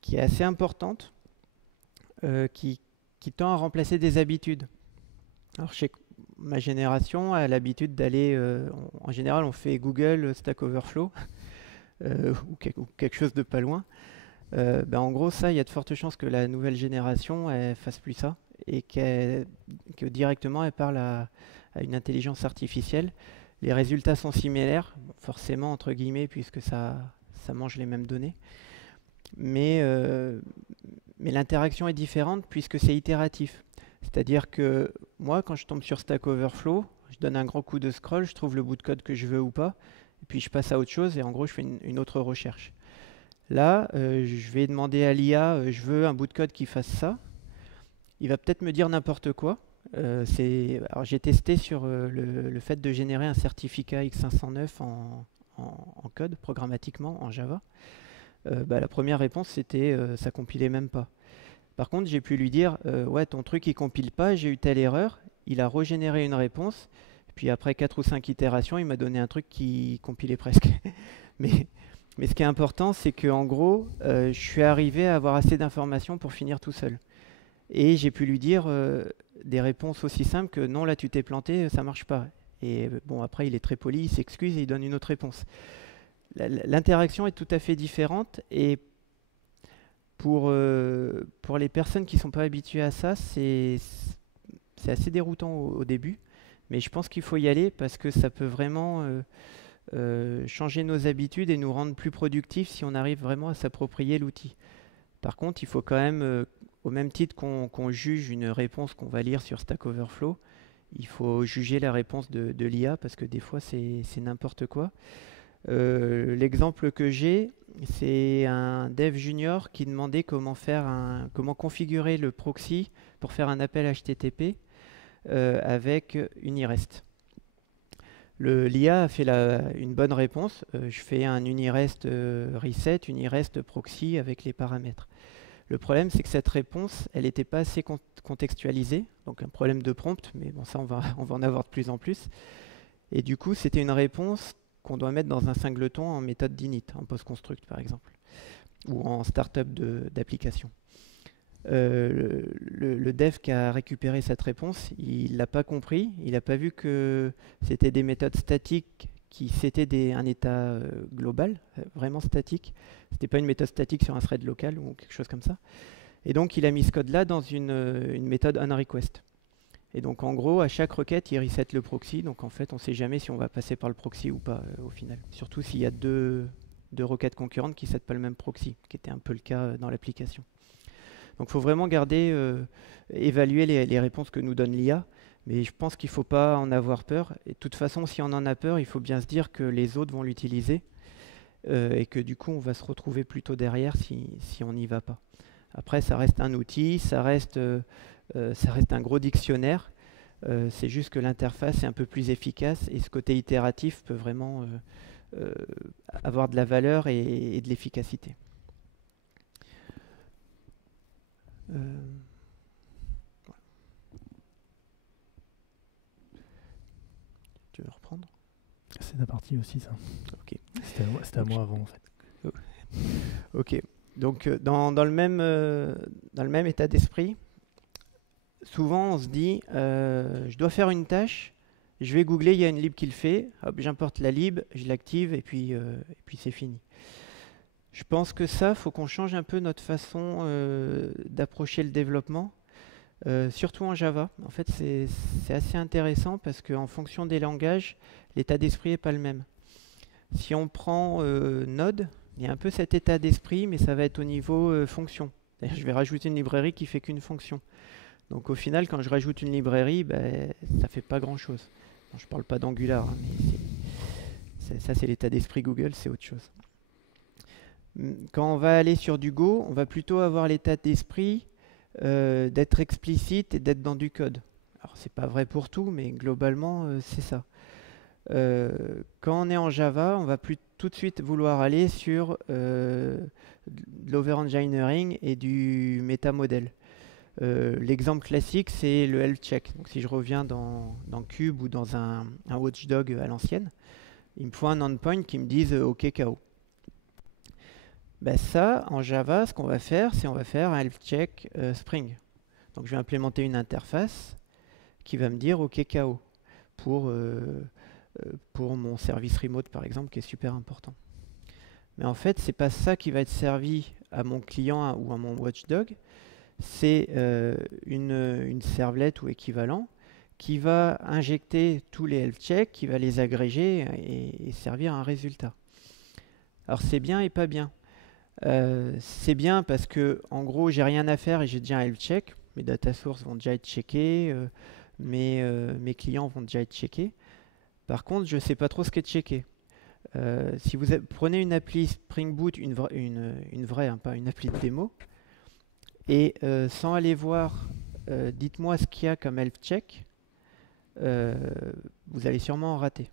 qui est assez importante, qui tend à remplacer des habitudes. Alors chez ma génération a l'habitude d'aller, en général on fait Google, Stack Overflow, ou quelque chose de pas loin. En gros ça, il y a de fortes chances que la nouvelle génération elle fasse plus ça et que directement elle parle à une intelligence artificielle. Les résultats sont similaires, forcément entre guillemets, puisque ça mange les mêmes données. Mais l'interaction est différente puisque c'est itératif. C'est-à-dire que moi, quand je tombe sur Stack Overflow, je donne un grand coup de scroll, je trouve le bout de code que je veux ou pas, et puis je passe à autre chose et en gros je fais une autre recherche. Là, je vais demander à l'IA, je veux un bout de code qui fasse ça. Il va peut-être me dire n'importe quoi. Alors j'ai testé sur le fait de générer un certificat X509 en code, programmatiquement, en Java. La première réponse, c'était ça compilait même pas. Par contre, j'ai pu lui dire ouais, ton truc il compile pas, j'ai eu telle erreur. Il a régénéré une réponse. Puis après 4 ou 5 itérations, il m'a donné un truc qui compilait presque. mais ce qui est important, c'est qu'en gros, je suis arrivé à avoir assez d'informations pour finir tout seul. Et j'ai pu lui dire des réponses aussi simples que non, là tu t'es planté, ça marche pas. Et bon, après il est très poli, il s'excuse et il donne une autre réponse. L'interaction est tout à fait différente et pour les personnes qui ne sont pas habituées à ça, c'est assez déroutant au début. Mais je pense qu'il faut y aller parce que ça peut vraiment changer nos habitudes et nous rendre plus productifs si on arrive vraiment à s'approprier l'outil. Par contre, il faut quand même, au même titre qu'on juge une réponse qu'on va lire sur Stack Overflow, il faut juger la réponse de l'IA parce que des fois c'est n'importe quoi. L'exemple que j'ai, c'est un dev junior qui demandait comment configurer le proxy pour faire un appel HTTP avec Unirest. L'IA a fait une bonne réponse. Je fais un Unirest reset, Unirest proxy avec les paramètres. Le problème, c'est que cette réponse, elle n'était pas assez contextualisée, donc un problème de prompt, mais bon, ça, on va en avoir de plus en plus. Et du coup, c'était une réponse qu'on doit mettre dans un singleton en méthode d'init, en post-construct par exemple, ou en startup d'application. Le dev qui a récupéré cette réponse, il l'a pas compris, il n'a pas vu que c'était des méthodes statiques c'était un état global, vraiment statique. C'était pas une méthode statique sur un thread local ou quelque chose comme ça. Et donc il a mis ce code-là dans une méthode onRequest. Et donc en gros, à chaque requête, il reset le proxy. Donc en fait, on ne sait jamais si on va passer par le proxy ou pas au final. Surtout s'il y a deux requêtes concurrentes qui ne settent pas le même proxy, qui était un peu le cas dans l'application. Donc il faut vraiment évaluer les réponses que nous donne l'IA. Mais je pense qu'il ne faut pas en avoir peur. Et de toute façon, si on en a peur, il faut bien se dire que les autres vont l'utiliser. Et que du coup, on va se retrouver plutôt derrière si on n'y va pas. Après, ça reste un outil, ça reste un gros dictionnaire. C'est juste que l'interface est un peu plus efficace et ce côté itératif peut vraiment avoir de la valeur et de l'efficacité. Voilà. Tu veux reprendre? C'est ta partie aussi, ça. Ok. C'était à moi avant, en fait. Ok. Donc, dans le même état d'esprit, souvent on se dit je dois faire une tâche, je vais googler, il y a une lib qui le fait, hop, j'importe la lib, je l'active et puis c'est fini. Je pense que ça, il faut qu'on change un peu notre façon d'approcher le développement, surtout en Java. En fait, c'est assez intéressant parce qu'en fonction des langages, l'état d'esprit n'est pas le même. Si on prend Node, il y a un peu cet état d'esprit, mais ça va être au niveau fonction. Je vais rajouter une librairie qui fait qu'une fonction. Donc au final, quand je rajoute une librairie, ça ne fait pas grand-chose. Bon, je ne parle pas d'Angular, hein, mais ça c'est l'état d'esprit Google, c'est autre chose. Quand on va aller sur du Go, on va plutôt avoir l'état d'esprit d'être explicite et d'être dans du code. Alors c'est pas vrai pour tout, mais globalement c'est ça. Quand on est en Java, on va tout de suite vouloir aller sur de l'over-engineering et du métamodèle. L'exemple classique, c'est le health check. Donc, si je reviens dans Cube ou dans un watchdog à l'ancienne, il me faut un endpoint qui me dise OK KO. Ça, en Java, ce qu'on va faire, c'est on va faire un health check Spring. Donc, je vais implémenter une interface qui va me dire OK KO pour mon service remote, par exemple, qui est super important. Mais en fait, c'est pas ça qui va être servi à mon client ou à mon watchdog. C'est une servlette ou équivalent qui va injecter tous les health checks, qui va les agréger et servir à un résultat. Alors c'est bien et pas bien. C'est bien parce que en gros j'ai rien à faire et j'ai déjà un health check. Mes data sources vont déjà être checkés, mes clients vont déjà être checkés. Par contre, je ne sais pas trop ce qui est checké. Si vous prenez une appli Spring Boot, une vraie, hein, pas une appli de démo, et sans aller voir, dites-moi ce qu'il y a comme health check, vous allez sûrement en rater.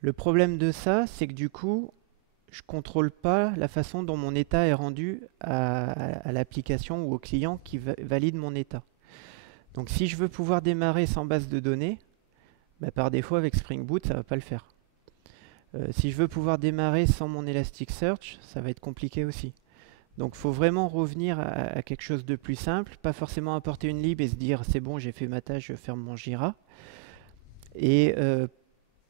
Le problème de ça, c'est que du coup, je ne contrôle pas la façon dont mon état est rendu à l'application ou au client qui valide mon état. Donc si je veux pouvoir démarrer sans base de données, par défaut avec Spring Boot, ça ne va pas le faire. Si je veux pouvoir démarrer sans mon Elasticsearch, ça va être compliqué aussi. Donc il faut vraiment revenir à quelque chose de plus simple, pas forcément apporter une lib et se dire c'est bon, j'ai fait ma tâche, je ferme mon Jira. Et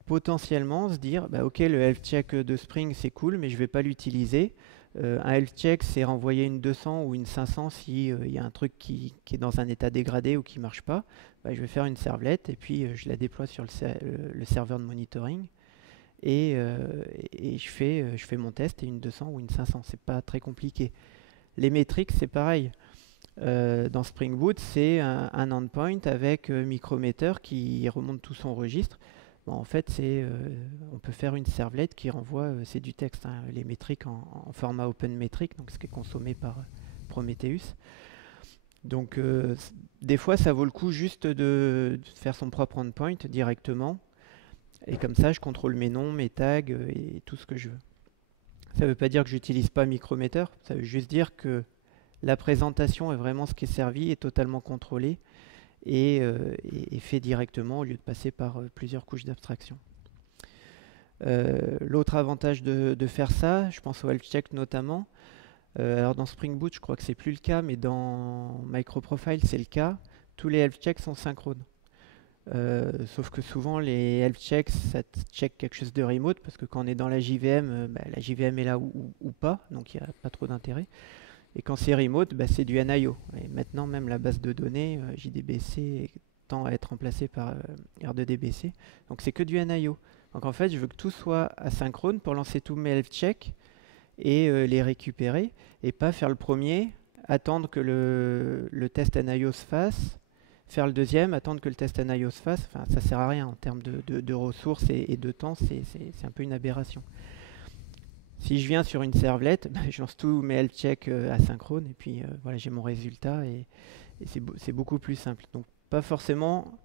potentiellement se dire ok, le health check de Spring c'est cool, mais je ne vais pas l'utiliser. Un health check, c'est renvoyer une 200 ou une 500 s'il y a un truc qui est dans un état dégradé ou qui ne marche pas. Je vais faire une servlette et puis je la déploie sur le serveur de monitoring. Et je fais mon test et une 200 ou une 500. C'est pas très compliqué. Les métriques, c'est pareil. Dans Spring Boot, c'est un endpoint avec micrometer qui remonte tout son registre. Bon, en fait, on peut faire une servlette qui renvoie, c'est du texte, hein, les métriques en format OpenMetric, donc ce qui est consommé par Prometheus. Donc des fois, ça vaut le coup juste de faire son propre endpoint directement. Et comme ça, je contrôle mes noms, mes tags et tout ce que je veux. Ça ne veut pas dire que j'utilise pas Micrometer, ça veut juste dire que la présentation est vraiment ce qui est servi, est totalement contrôlé et fait directement au lieu de passer par plusieurs couches d'abstraction. L'autre avantage de faire ça, je pense au health check notamment. Alors dans Spring Boot, je crois que c'est plus le cas, mais dans MicroProfile, c'est le cas. Tous les health checks sont synchrones. Sauf que souvent les health checks, ça check quelque chose de remote parce que quand on est dans la JVM, la JVM est là ou pas, donc il n'y a pas trop d'intérêt. Et quand c'est remote, c'est du NIO. Et maintenant, même la base de données, JDBC, tend à être remplacée par R2DBC. Donc c'est que du NIO. Donc en fait, je veux que tout soit asynchrone pour lancer tous mes health checks et les récupérer et pas faire le premier, attendre que le test NIO se fasse, faire le deuxième, attendre que le test NIO se fasse. Enfin, ça sert à rien en termes de ressources et de temps, c'est un peu une aberration. Si je viens sur une servlette, je lance tous mes health checks asynchrones et puis voilà, j'ai mon résultat et c'est beaucoup plus simple. Donc pas forcément,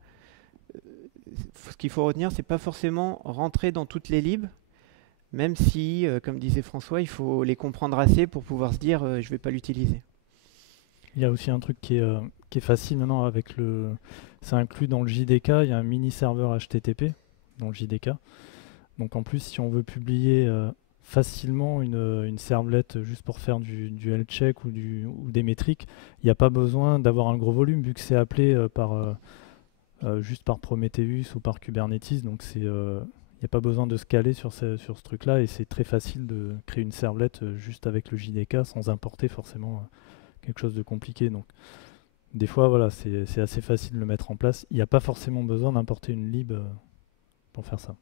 ce qu'il faut retenir, c'est pas forcément rentrer dans toutes les libs, même si, comme disait François, il faut les comprendre assez pour pouvoir se dire je vais pas l'utiliser. Il y a aussi un truc qui est facile maintenant avec le... C'est inclus dans le JDK, il y a un mini serveur HTTP dans le JDK. Donc en plus, si on veut publier facilement une servlette juste pour faire du health check ou des métriques, il n'y a pas besoin d'avoir un gros volume vu que c'est appelé juste par Prometheus ou par Kubernetes. Donc il n'y a pas besoin de se caler sur ce truc-là et c'est très facile de créer une servlette juste avec le JDK sans importer forcément quelque chose de compliqué. Donc des fois, voilà, c'est assez facile de le mettre en place. Il n'y a pas forcément besoin d'importer une lib pour faire ça.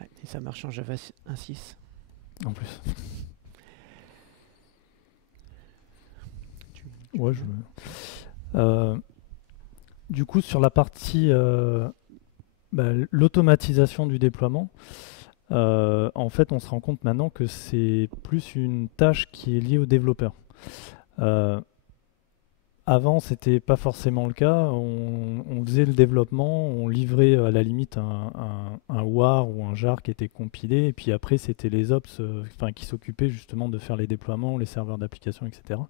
Ouais, et ça marche en Java 1.6. En plus. Ouais, du coup, sur la partie l'automatisation du déploiement, en fait, on se rend compte maintenant que c'est plus une tâche qui est liée aux développeurs. Avant, c'était pas forcément le cas. On faisait le développement, on livrait à la limite un WAR ou un jar qui était compilé, et puis après, c'était les ops qui s'occupaient justement de faire les déploiements, les serveurs d'application, etc.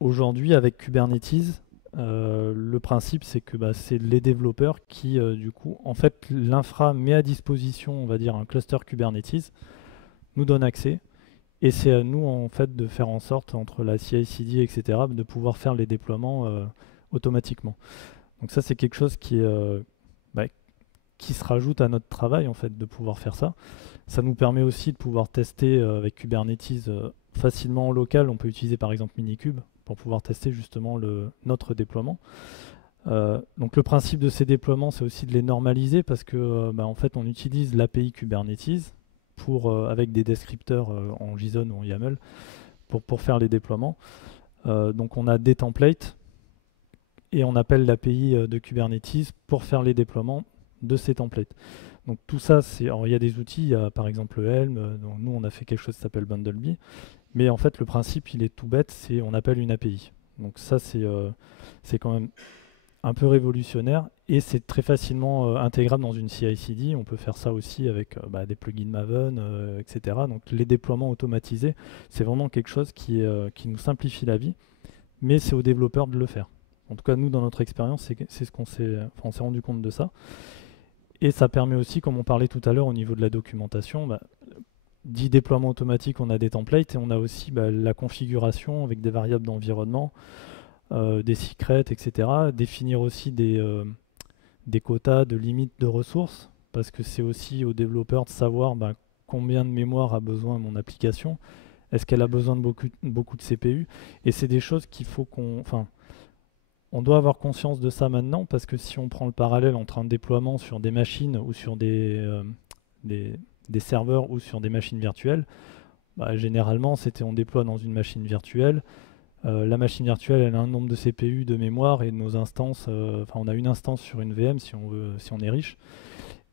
Aujourd'hui, avec Kubernetes, le principe, c'est que c'est les développeurs qui, du coup, en fait, l'infra met à disposition, on va dire, un cluster Kubernetes, nous donne accès. Et c'est à nous en fait de faire en sorte entre la CI/CD, etc., de pouvoir faire les déploiements automatiquement. Donc ça c'est quelque chose qui se rajoute à notre travail en fait de pouvoir faire ça. Ça nous permet aussi de pouvoir tester avec Kubernetes facilement en local. On peut utiliser par exemple Minikube pour pouvoir tester justement notre déploiement. Donc le principe de ces déploiements c'est aussi de les normaliser parce que en fait on utilise l'API Kubernetes avec des descripteurs en JSON ou en YAML pour faire les déploiements. Donc on a des templates et on appelle l'API de Kubernetes pour faire les déploiements de ces templates. Donc tout ça, il y a des outils, il y a par exemple Helm, donc nous on a fait quelque chose qui s'appelle Bundleby, mais en fait le principe il est tout bête, c'est on appelle une API. Donc ça c'est quand même un peu révolutionnaire et c'est très facilement intégrable dans une CI/CD. On peut faire ça aussi avec des plugins Maven, etc. Donc les déploiements automatisés, c'est vraiment quelque chose qui nous simplifie la vie, mais c'est aux développeurs de le faire. En tout cas, nous, dans notre expérience, c'est ce on s'est rendu compte de ça. Et ça permet aussi, comme on parlait tout à l'heure au niveau de la documentation, dit déploiement automatique, on a des templates et on a aussi la configuration avec des variables d'environnement, des secrets, etc. Définir aussi des quotas de limites de ressources, parce que c'est aussi aux développeurs de savoir combien de mémoire a besoin mon application, est-ce qu'elle a besoin de beaucoup de CPU, et c'est des choses qu'il faut on doit avoir conscience de ça maintenant, parce que si on prend le parallèle entre un déploiement sur des machines ou sur des serveurs ou sur des machines virtuelles, généralement on déploie dans une machine virtuelle. La machine virtuelle, elle a un nombre de CPU, de mémoire et nos instances. On a une instance sur une VM si on est riche.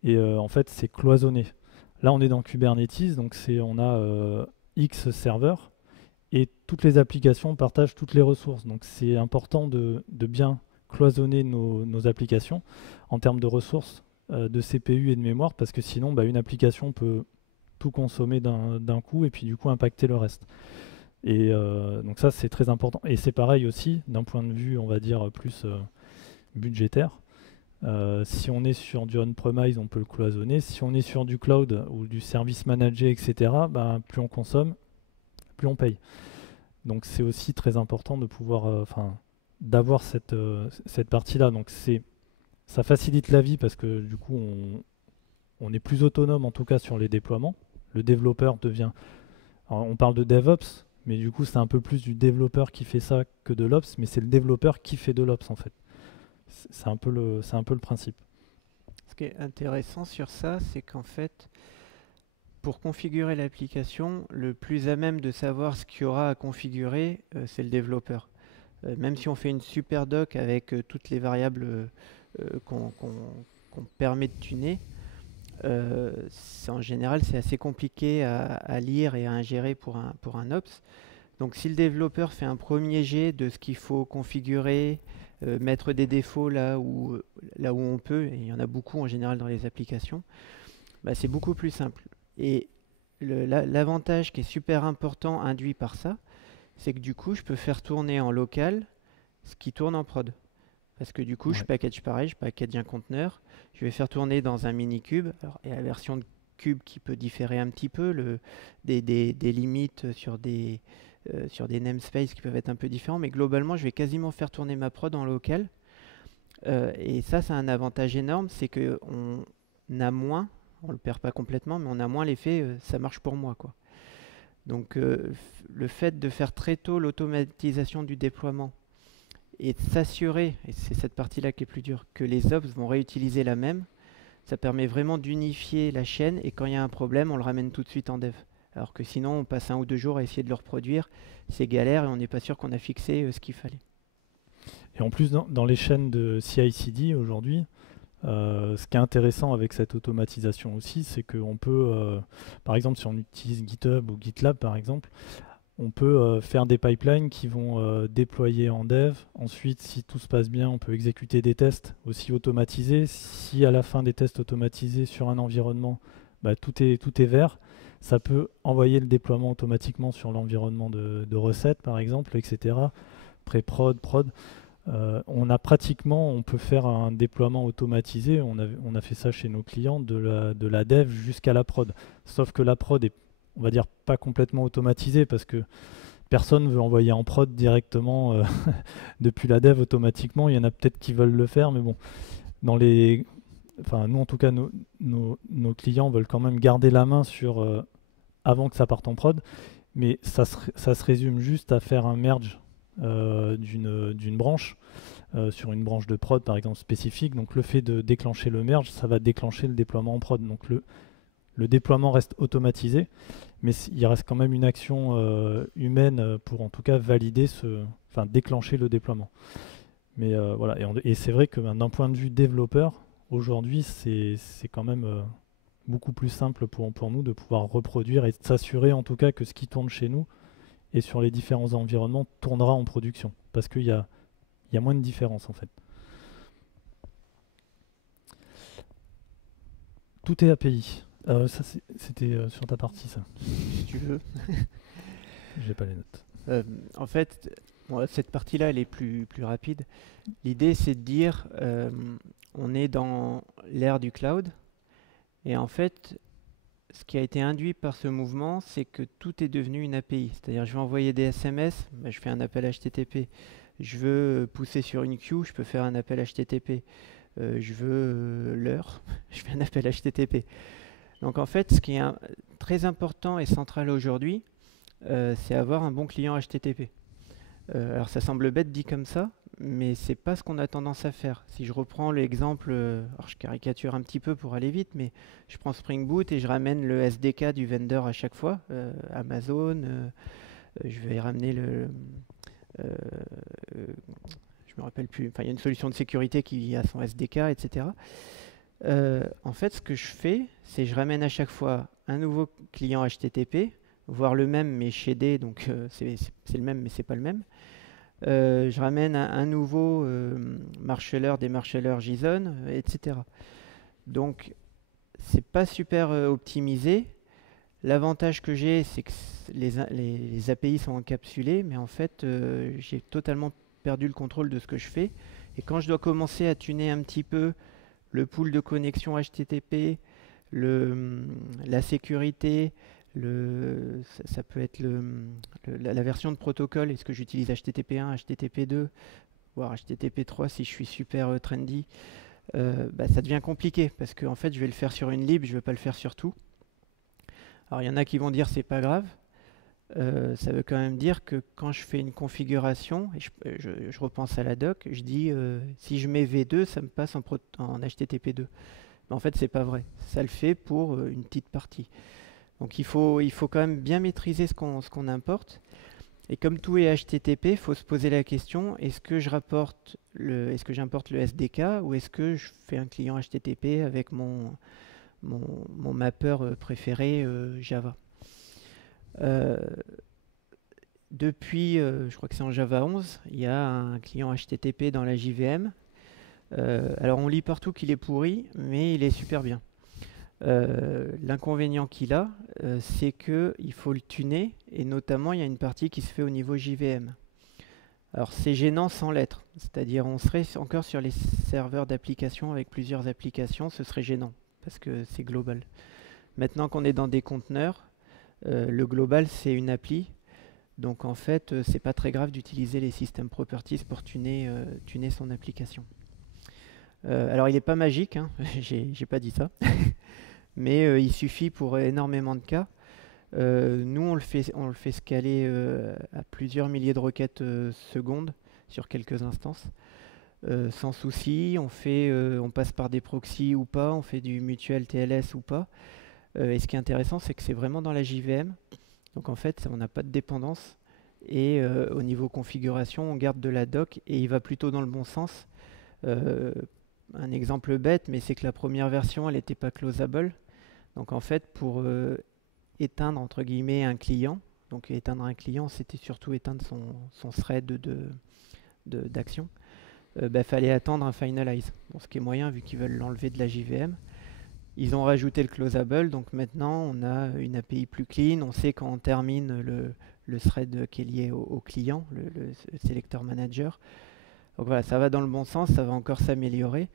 Et en fait, c'est cloisonné. Là, on est dans Kubernetes, donc on a X serveurs et toutes les applications partagent toutes les ressources. Donc c'est important de bien cloisonner nos applications en termes de ressources de CPU et de mémoire, parce que sinon bah, une application peut tout consommer d'un coup et puis du coup impacter le reste. Et donc ça c'est très important. Et c'est pareil aussi d'un point de vue on va dire plus budgétaire. Si on est sur du on-premise, on peut le cloisonner. Si on est sur du cloud ou du service managé, etc., bah, plus on consomme, plus on paye. Donc c'est aussi très important de pouvoir, d'avoir cette partie-là. Donc ça facilite la vie parce que du coup on est plus autonome en tout cas sur les déploiements. Le développeur devient, alors, on parle de DevOps, mais du coup c'est un peu plus du développeur qui fait ça que de l'Ops, mais c'est le développeur qui fait de l'Ops en fait. C'est un peu le principe. Ce qui est intéressant sur ça, c'est qu'en fait, pour configurer l'application, le plus à même de savoir ce qu'il y aura à configurer, c'est le développeur. Même si on fait une super doc avec toutes les variables qu'on permet de tuner, en général, c'est assez compliqué à lire et à ingérer pour un Ops. Donc si le développeur fait un premier jet de ce qu'il faut configurer, mettre des défauts là où on peut, et il y en a beaucoup en général dans les applications, bah, c'est beaucoup plus simple. Et l'avantage qui est super important induit par ça, c'est que du coup, je peux faire tourner en local ce qui tourne en prod. Parce que du coup, je package pareil, je package un conteneur, je vais faire tourner dans un mini-cube. Alors, il y a la version de cube qui peut différer un petit peu, des limites sur des namespaces qui peuvent être un peu différents, mais globalement, je vais quasiment faire tourner ma prod en local. Et ça, c'est un avantage énorme, c'est qu'on a moins, on le perd pas complètement, mais on a moins l'effet ça marche pour moi, quoi. Donc le fait de faire très tôt l'automatisation du déploiement et de s'assurer, et c'est cette partie-là qui est plus dure, que les ops vont réutiliser la même, ça permet vraiment d'unifier la chaîne et quand il y a un problème, on le ramène tout de suite en dev. Alors que sinon, on passe 1 ou 2 jours à essayer de le reproduire, c'est galère et on n'est pas sûr qu'on a fixé ce qu'il fallait. Et en plus, dans les chaînes de CI/CD aujourd'hui, ce qui est intéressant avec cette automatisation aussi, c'est qu'on peut, par exemple, si on utilise GitHub ou GitLab, par exemple, on peut faire des pipelines qui vont déployer en dev. Ensuite, si tout se passe bien, on peut exécuter des tests aussi automatisés. Si à la fin des tests automatisés sur un environnement, bah, tout est vert, ça peut envoyer le déploiement automatiquement sur l'environnement de recettes, par exemple, etc. Pré-prod, prod. On peut faire un déploiement automatisé. On a fait ça chez nos clients, de la dev jusqu'à la prod. Sauf que la prod est, on va dire, pas complètement automatisée parce que personne ne veut envoyer en prod directement depuis la dev automatiquement. Il y en a peut-être qui veulent le faire, mais bon, nous en tout cas, nos clients veulent quand même garder la main sur avant que ça parte en prod. Mais ça se résume juste à faire un merge d'une branche sur une branche de prod par exemple spécifique. Donc le fait de déclencher le merge, ça va déclencher le déploiement en prod. Donc le déploiement reste automatisé, mais il reste quand même une action humaine pour en tout cas déclencher le déploiement. Mais voilà, et c'est vrai que d'un point de vue développeur, aujourd'hui c'est quand même beaucoup plus simple pour nous de pouvoir reproduire et de s'assurer en tout cas que ce qui tourne chez nous et sur les différents environnements tournera en production. Parce qu'il y a moins de différence en fait. Tout est API. Ça c'était sur ta partie ça. Si tu veux. J'ai pas les notes. En fait, bon, cette partie-là, elle est plus rapide. L'idée, c'est de dire, on est dans l'ère du cloud. Et en fait, ce qui a été induit par ce mouvement, c'est que tout est devenu une API. C'est-à-dire, je veux envoyer des SMS, bah, je fais un appel HTTP. Je veux pousser sur une queue, je peux faire un appel HTTP. Je veux l'heure, je fais un appel HTTP. Donc en fait, ce qui est très important et central aujourd'hui, c'est avoir un bon client HTTP. Alors ça semble bête dit comme ça, mais c'est pas ce qu'on a tendance à faire. Si je reprends l'exemple, alors je caricature un petit peu pour aller vite, mais je prends Spring Boot et je ramène le SDK du vendor à chaque fois, Amazon, je vais ramener je me rappelle plus, enfin il y a une solution de sécurité qui a son SDK, etc. En fait, ce que je fais, c'est que je ramène à chaque fois un nouveau client HTTP, voire le même mais shadé, donc c'est le même mais c'est pas le même. Je ramène un nouveau marshaller, des marshallers JSON, etc. Donc c'est pas super optimisé. L'avantage que j'ai, c'est que les API sont encapsulées, mais en fait, j'ai totalement perdu le contrôle de ce que je fais. Et quand je dois commencer à tuner un petit peu le pool de connexion HTTP, la sécurité, ça peut être la version de protocole, est-ce que j'utilise HTTP1, HTTP2, voire HTTP3 si je suis super trendy, ça devient compliqué parce que en fait, je vais le faire sur une lib, je ne vais pas le faire sur tout. Alors il y en a qui vont dire c'est pas grave. Ça veut quand même dire que quand je fais une configuration, et je repense à la doc, je dis si je mets V2, ça me passe en HTTP2. Mais en fait, c'est pas vrai. Ça le fait pour une petite partie. Donc il faut quand même bien maîtriser ce qu'on importe. Et comme tout est HTTP, il faut se poser la question, est-ce que j'importe le SDK ou est-ce que je fais un client HTTP avec mon mapper préféré Java. Depuis, je crois que c'est en Java 11, il y a un client HTTP dans la JVM. Alors on lit partout qu'il est pourri, mais il est super bien. L'inconvénient qu'il a, c'est qu'il faut le tuner, et notamment il y a une partie qui se fait au niveau JVM. Alors c'est gênant sans l'être, c'est-à-dire on serait encore sur les serveurs d'applications avec plusieurs applications, ce serait gênant, parce que c'est global. Maintenant qu'on est dans des conteneurs, le global c'est une appli, donc en fait c'est pas très grave d'utiliser les system properties pour tuner son application. Alors il n'est pas magique, hein, j'ai pas dit ça, mais il suffit pour énormément de cas. Nous on le fait scaler à plusieurs milliers de requêtes secondes sur quelques instances. Sans souci, on passe par des proxys ou pas, on fait du mutual TLS ou pas. Et ce qui est intéressant, c'est que c'est vraiment dans la JVM. Donc en fait, on n'a pas de dépendance. Et au niveau configuration, on garde de la doc et il va plutôt dans le bon sens. Un exemple bête, mais c'est que la première version, elle n'était pas closable. Donc en fait, pour éteindre entre guillemets un client, donc éteindre un client, c'était surtout éteindre son thread d'action. Fallait attendre un finalize. Bon, ce qui est moyen vu qu'ils veulent l'enlever de la JVM. Ils ont rajouté le closable, donc maintenant on a une API plus clean. On sait quand on termine le thread qui est lié au client, le selector manager. Donc voilà, ça va dans le bon sens, ça va encore s'améliorer.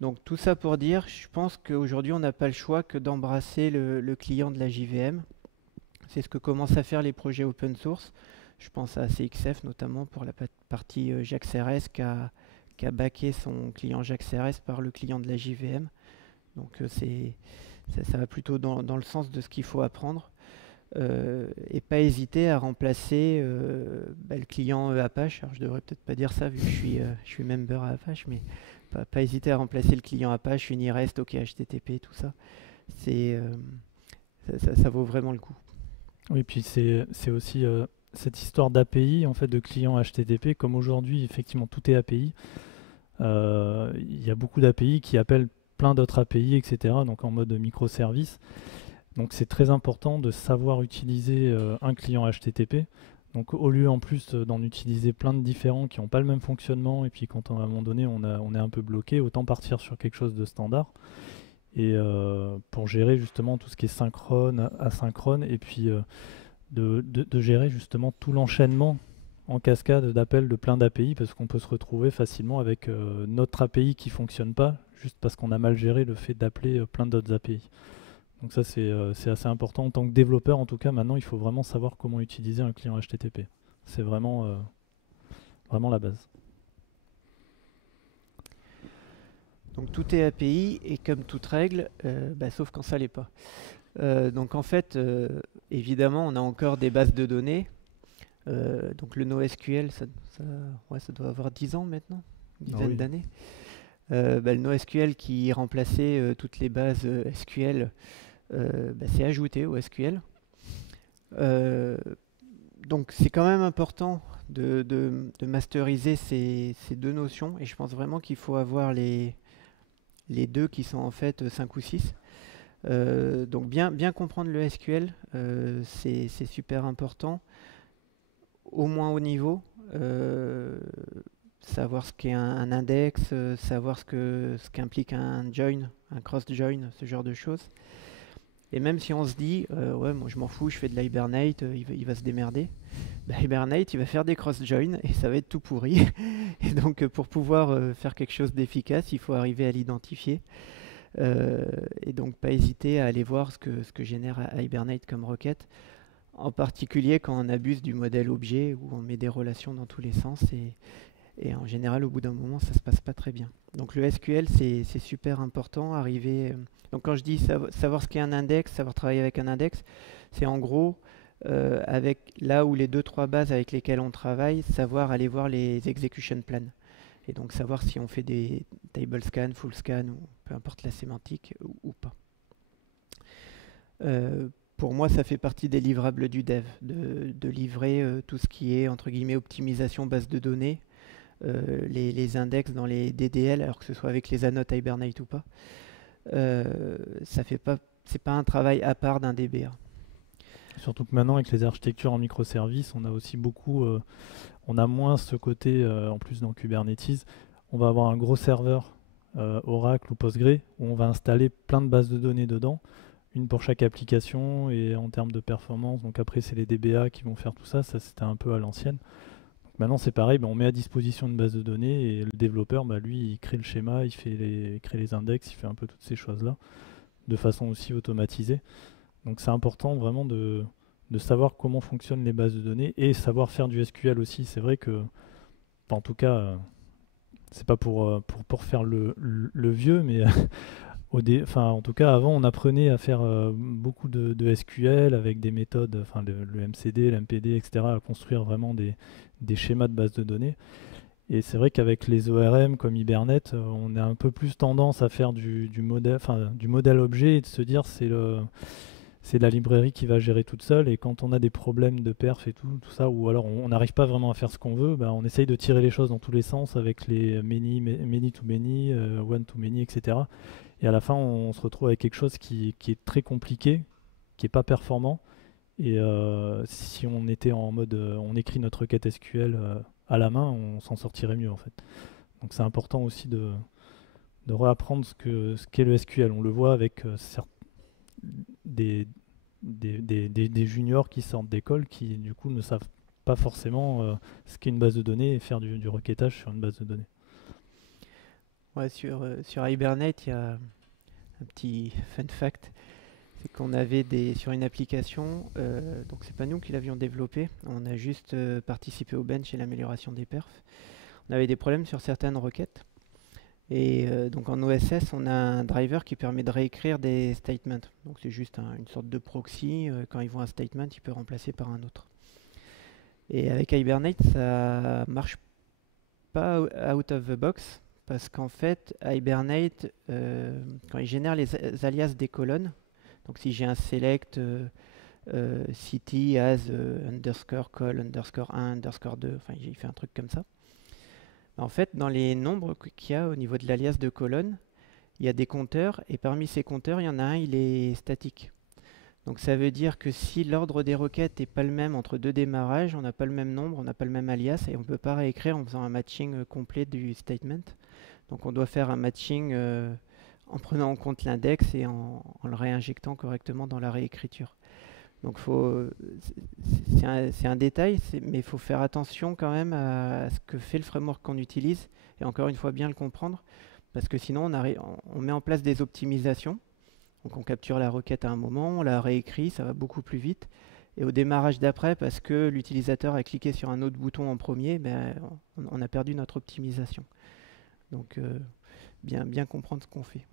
Donc tout ça pour dire, je pense qu'aujourd'hui on n'a pas le choix que d'embrasser le client de la JVM. C'est ce que commencent à faire les projets open source. Je pense à CXF notamment pour la partie JAX-RS qui a backé son client JAX-RS par le client de la JVM. Donc ça va plutôt dans le sens de ce qu'il faut apprendre. Et pas hésiter à remplacer le client Apache. Alors je devrais peut-être pas dire ça vu que je suis member à Apache, mais pas hésiter à remplacer le client Apache, Unirest, OkHTTP, tout ça. Ça vaut vraiment le coup. Oui, puis c'est aussi cette histoire d'API, en fait, de client HTTP. Comme aujourd'hui, effectivement, tout est API. Il y a beaucoup d'API qui appellent plein d'autres API, etc. Donc en mode microservice. Donc c'est très important de savoir utiliser un client HTTP. Donc au lieu en plus d'en utiliser plein de différents qui n'ont pas le même fonctionnement, et puis quand à un moment donné on est un peu bloqué, autant partir sur quelque chose de standard. Et pour gérer justement tout ce qui est synchrone, asynchrone, et puis de gérer justement tout l'enchaînement en cascade d'appels de plein d'API, parce qu'on peut se retrouver facilement avec notre API qui ne fonctionne pas, juste parce qu'on a mal géré le fait d'appeler plein d'autres API. Donc ça c'est assez important. En tant que développeur, en tout cas, maintenant, il faut vraiment savoir comment utiliser un client HTTP. C'est vraiment la base. Donc tout est API et comme toute règle, sauf quand ça l'est pas. Donc en fait, évidemment, on a encore des bases de données. Donc le NoSQL, ça doit avoir 10 ans maintenant, une dizaine d'années. Le NoSQL qui remplaçait toutes les bases SQL, c'est ajouté au SQL. Donc c'est quand même important de masteriser ces deux notions, et je pense vraiment qu'il faut avoir les deux qui sont en fait 5 ou 6. Donc bien comprendre le SQL, c'est super important, au moins au niveau. Savoir ce qu'est un index, savoir ce qu'implique un join, un cross-join, ce genre de choses. Et même si on se dit, ouais, moi je m'en fous, je fais de l'Hibernate, il va se démerder. Bah, Hibernate, il va faire des cross-joins et ça va être tout pourri. Et donc, pour pouvoir faire quelque chose d'efficace, il faut arriver à l'identifier. Et donc, pas hésiter à aller voir ce que génère Hibernate comme requête. En particulier quand on abuse du modèle objet où on met des relations dans tous les sens. Et en général, au bout d'un moment, ça se passe pas très bien. Donc le SQL, c'est super important. Donc quand je dis savoir ce qu'est un index, savoir travailler avec un index, c'est en gros, avec là où les deux, trois bases avec lesquelles on travaille, savoir aller voir les execution plans. Et donc savoir si on fait des table scan, full scan, ou peu importe la sémantique, ou pas. Pour moi, ça fait partie des livrables du dev, de livrer tout ce qui est, entre guillemets, optimisation base de données, les index dans les DDL, alors que ce soit avec les annotes Hibernate ou pas. C'est pas un travail à part d'un DBA. Surtout que maintenant, avec les architectures en microservices, on a aussi beaucoup, on a moins ce côté, en plus dans Kubernetes, on va avoir un gros serveur Oracle ou Postgre où on va installer plein de bases de données dedans, une pour chaque application et en termes de performance. Donc après, c'est les DBA qui vont faire tout ça. Ça, c'était un peu à l'ancienne. Donc maintenant, c'est pareil, on met à disposition une base de données et le développeur, lui, il crée le schéma, il crée les index, il fait un peu toutes ces choses-là de façon aussi automatisée. Donc c'est important vraiment de savoir comment fonctionnent les bases de données et savoir faire du SQL aussi. C'est vrai que, en tout cas, c'est pas pour faire le vieux, mais en tout cas, avant, on apprenait à faire beaucoup de SQL avec des méthodes, le MCD, l'MPD, etc., à construire vraiment des schémas de base de données. Et c'est vrai qu'avec les ORM comme Hibernate, on a un peu plus tendance à faire du modèle objet et de se dire c'est la librairie qui va gérer toute seule. Et quand on a des problèmes de perf et tout ça, ou alors on n'arrive pas vraiment à faire ce qu'on veut, on essaye de tirer les choses dans tous les sens avec les many to many, one to many, etc. Et à la fin, on se retrouve avec quelque chose qui est très compliqué, qui n'est pas performant. Et si on était en mode on écrit notre requête SQL à la main, on s'en sortirait mieux en fait. Donc c'est important aussi de réapprendre ce qu'est le SQL. On le voit avec des juniors qui sortent d'école qui du coup ne savent pas forcément ce qu'est une base de données et faire du requêtage sur une base de données. Ouais, sur Hibernate, il y a un petit fun fact. C'est qu'on avait sur une application, donc c'est pas nous qui l'avions développé, on a juste participé au bench et l'amélioration des perfs. On avait des problèmes sur certaines requêtes. Et donc en OSS, on a un driver qui permet de réécrire des statements. Donc c'est juste une sorte de proxy. Quand il voit un statement, il peut remplacer par un autre. Et avec Hibernate, ça marche pas out of the box. Parce qu'en fait, Hibernate, quand il génère les alias des colonnes, donc si j'ai un select city as underscore call underscore 1 underscore 2, enfin il fait un truc comme ça. En fait, dans les nombres qu'il y a au niveau de l'alias de colonne, il y a des compteurs, et parmi ces compteurs, il y en a un, il est statique. Donc ça veut dire que si l'ordre des requêtes n'est pas le même entre deux démarrages, on n'a pas le même nombre, on n'a pas le même alias, et on ne peut pas réécrire en faisant un matching complet du statement. Donc on doit faire un matching en prenant en compte l'index et en le réinjectant correctement dans la réécriture. Donc c'est un détail, mais il faut faire attention quand même à ce que fait le framework qu'on utilise, et encore une fois bien le comprendre, parce que sinon on met en place des optimisations. Donc on capture la requête à un moment, on la réécrit, ça va beaucoup plus vite. Et au démarrage d'après, parce que l'utilisateur a cliqué sur un autre bouton en premier, on a perdu notre optimisation. Donc bien comprendre ce qu'on fait.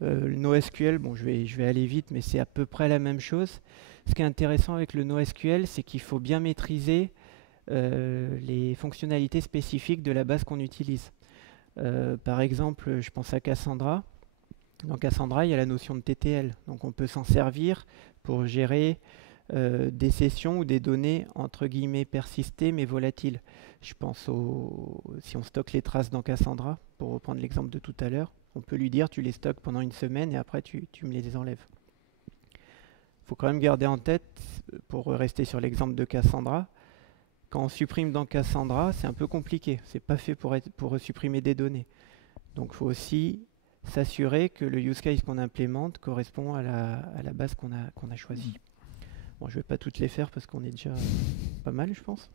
Le NoSQL, bon, je vais aller vite, mais c'est à peu près la même chose. Ce qui est intéressant avec le NoSQL, c'est qu'il faut bien maîtriser les fonctionnalités spécifiques de la base qu'on utilise. Par exemple, je pense à Cassandra. Dans Cassandra, il y a la notion de TTL. Donc on peut s'en servir pour gérer des sessions ou des données entre guillemets persistées mais volatiles. Je pense si on stocke les traces dans Cassandra, pour reprendre l'exemple de tout à l'heure, On peut lui dire tu les stockes pendant une semaine et après tu me les enlèves. Il faut quand même garder en tête, pour rester sur l'exemple de Cassandra, quand on supprime dans Cassandra, c'est un peu compliqué. C'est pas fait pour supprimer des données. Donc il faut aussi s'assurer que le use case qu'on implémente correspond à la base qu'on a choisie. Bon, je ne vais pas toutes les faire parce qu'on est déjà pas mal, je pense.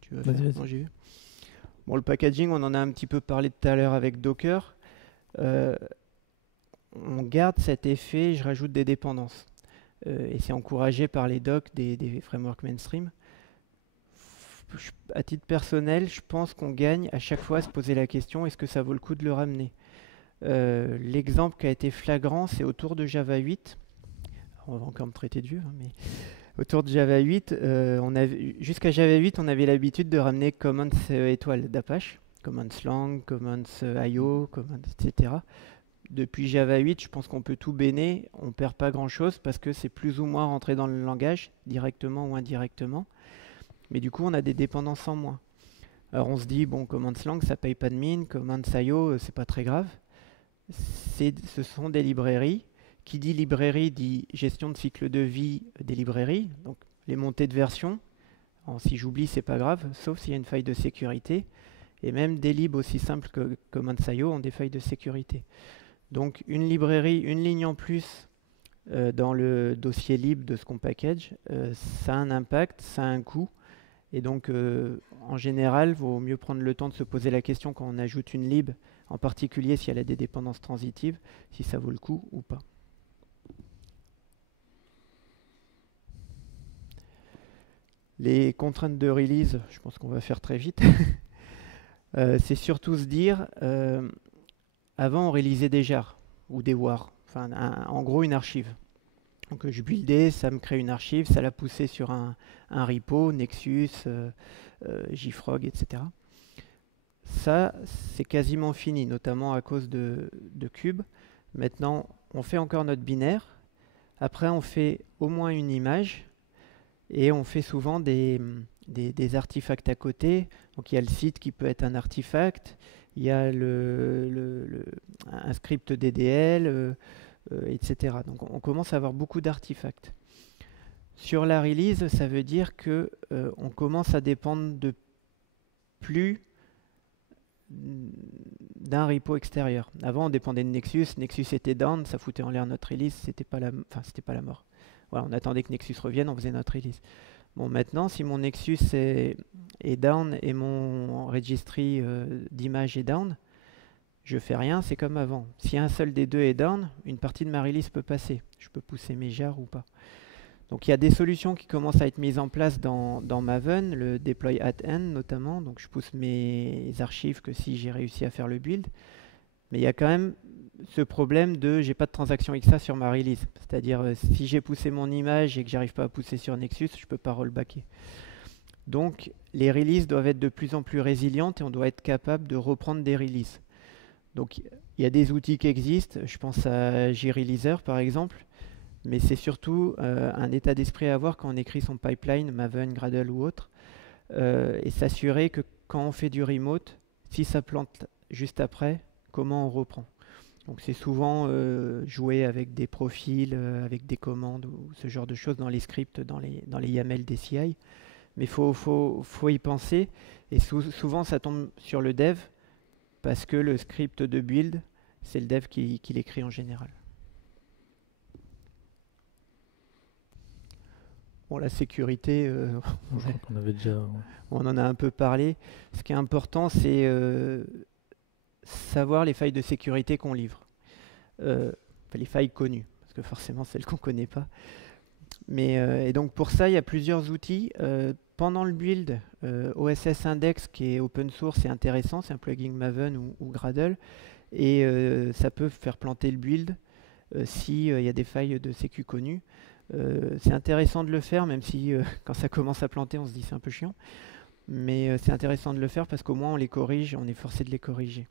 Tu veux faire? Non, j'y vais. Bon, le packaging, on en a un petit peu parlé tout à l'heure avec Docker. On garde cet effet, je rajoute des dépendances. Et c'est encouragé par les docs des frameworks mainstream. À titre personnel, je pense qu'on gagne à chaque fois à se poser la question, est-ce que ça vaut le coup de le ramener? L'exemple qui a été flagrant, c'est autour de Java 8. On va encore me traiter de vieux, hein, mais autour de Java 8, jusqu'à Java 8, on avait l'habitude de ramener commands étoiles d'Apache, commands lang, commands IO, commands, etc. Depuis Java 8, je pense qu'on peut tout béner, on ne perd pas grand-chose parce que c'est plus ou moins rentré dans le langage, directement ou indirectement. Mais du coup, on a des dépendances en moins. Alors on se dit, bon, commands lang, ça paye pas de mine, commands IO, c'est pas très grave. Ce sont des librairies. Qui dit librairie dit gestion de cycle de vie des librairies, donc les montées de version. Alors, si j'oublie, c'est pas grave, sauf s'il y a une faille de sécurité. Et même des libs aussi simples que commands.io ont des failles de sécurité. Donc une librairie, une ligne en plus dans le dossier lib de ce qu'on package, ça a un impact, ça a un coût. Et donc en général, il vaut mieux prendre le temps de se poser la question quand on ajoute une lib, en particulier si elle a des dépendances transitives, si ça vaut le coup ou pas. Les contraintes de release, je pense qu'on va faire très vite. C'est surtout se dire, avant on réalisait des jars ou des war, enfin en gros une archive. Donc je buildais, ça me crée une archive, ça l'a poussé sur un repo, Nexus, JFrog, etc. Ça, c'est quasiment fini, notamment à cause de Cube. Maintenant, on fait encore notre binaire. Après, on fait au moins une image. Et on fait souvent des artefacts à côté. Donc il y a le site qui peut être un artefact, il y a un script DDL, etc. Donc on commence à avoir beaucoup d'artefacts. Sur la release, ça veut dire que on commence à dépendre de plus d'un repo extérieur. Avant, on dépendait de Nexus. Nexus était down, ça foutait en l'air notre release, c'était pas la mort. Voilà, on attendait que Nexus revienne, on faisait notre release. Bon, maintenant, si mon Nexus est down et mon registry d'image est down, je fais rien, c'est comme avant. Si un seul des deux est down, une partie de ma release peut passer. Je peux pousser mes jars ou pas. Donc il y a des solutions qui commencent à être mises en place dans Maven, le deploy at end notamment. Donc je pousse mes archives que si j'ai réussi à faire le build. Mais il y a quand même ce problème de j'ai pas de transaction XA sur ma release. C'est-à-dire si j'ai poussé mon image et que j'arrive pas à pousser sur Nexus, je peux pas rollbacker. Donc les releases doivent être de plus en plus résilientes et on doit être capable de reprendre des releases. Donc il y a des outils qui existent, je pense à JReleaser par exemple, mais c'est surtout un état d'esprit à avoir quand on écrit son pipeline, Maven, Gradle ou autre, et s'assurer que quand on fait du remote, si ça plante juste après, comment on reprend. Donc c'est souvent jouer avec des profils, avec des commandes ou ce genre de choses dans les scripts, dans les YAML des CI. Mais il faut y penser. Et souvent ça tombe sur le dev parce que le script de build, c'est le dev qui l'écrit en général. Bon, la sécurité, on avait déjà... on en a un peu parlé. Ce qui est important, c'est savoir les failles de sécurité qu'on livre. Les failles connues, parce que forcément celles qu'on ne connaît pas. Mais, et donc pour ça, il y a plusieurs outils. Pendant le build, OSS Index, qui est open source, c'est intéressant, c'est un plugin Maven ou Gradle, et ça peut faire planter le build s'il y a des failles de sécu connues. C'est intéressant de le faire, même si quand ça commence à planter, on se dit c'est un peu chiant. Mais c'est intéressant de le faire parce qu'au moins on les corrige, on est forcé de les corriger.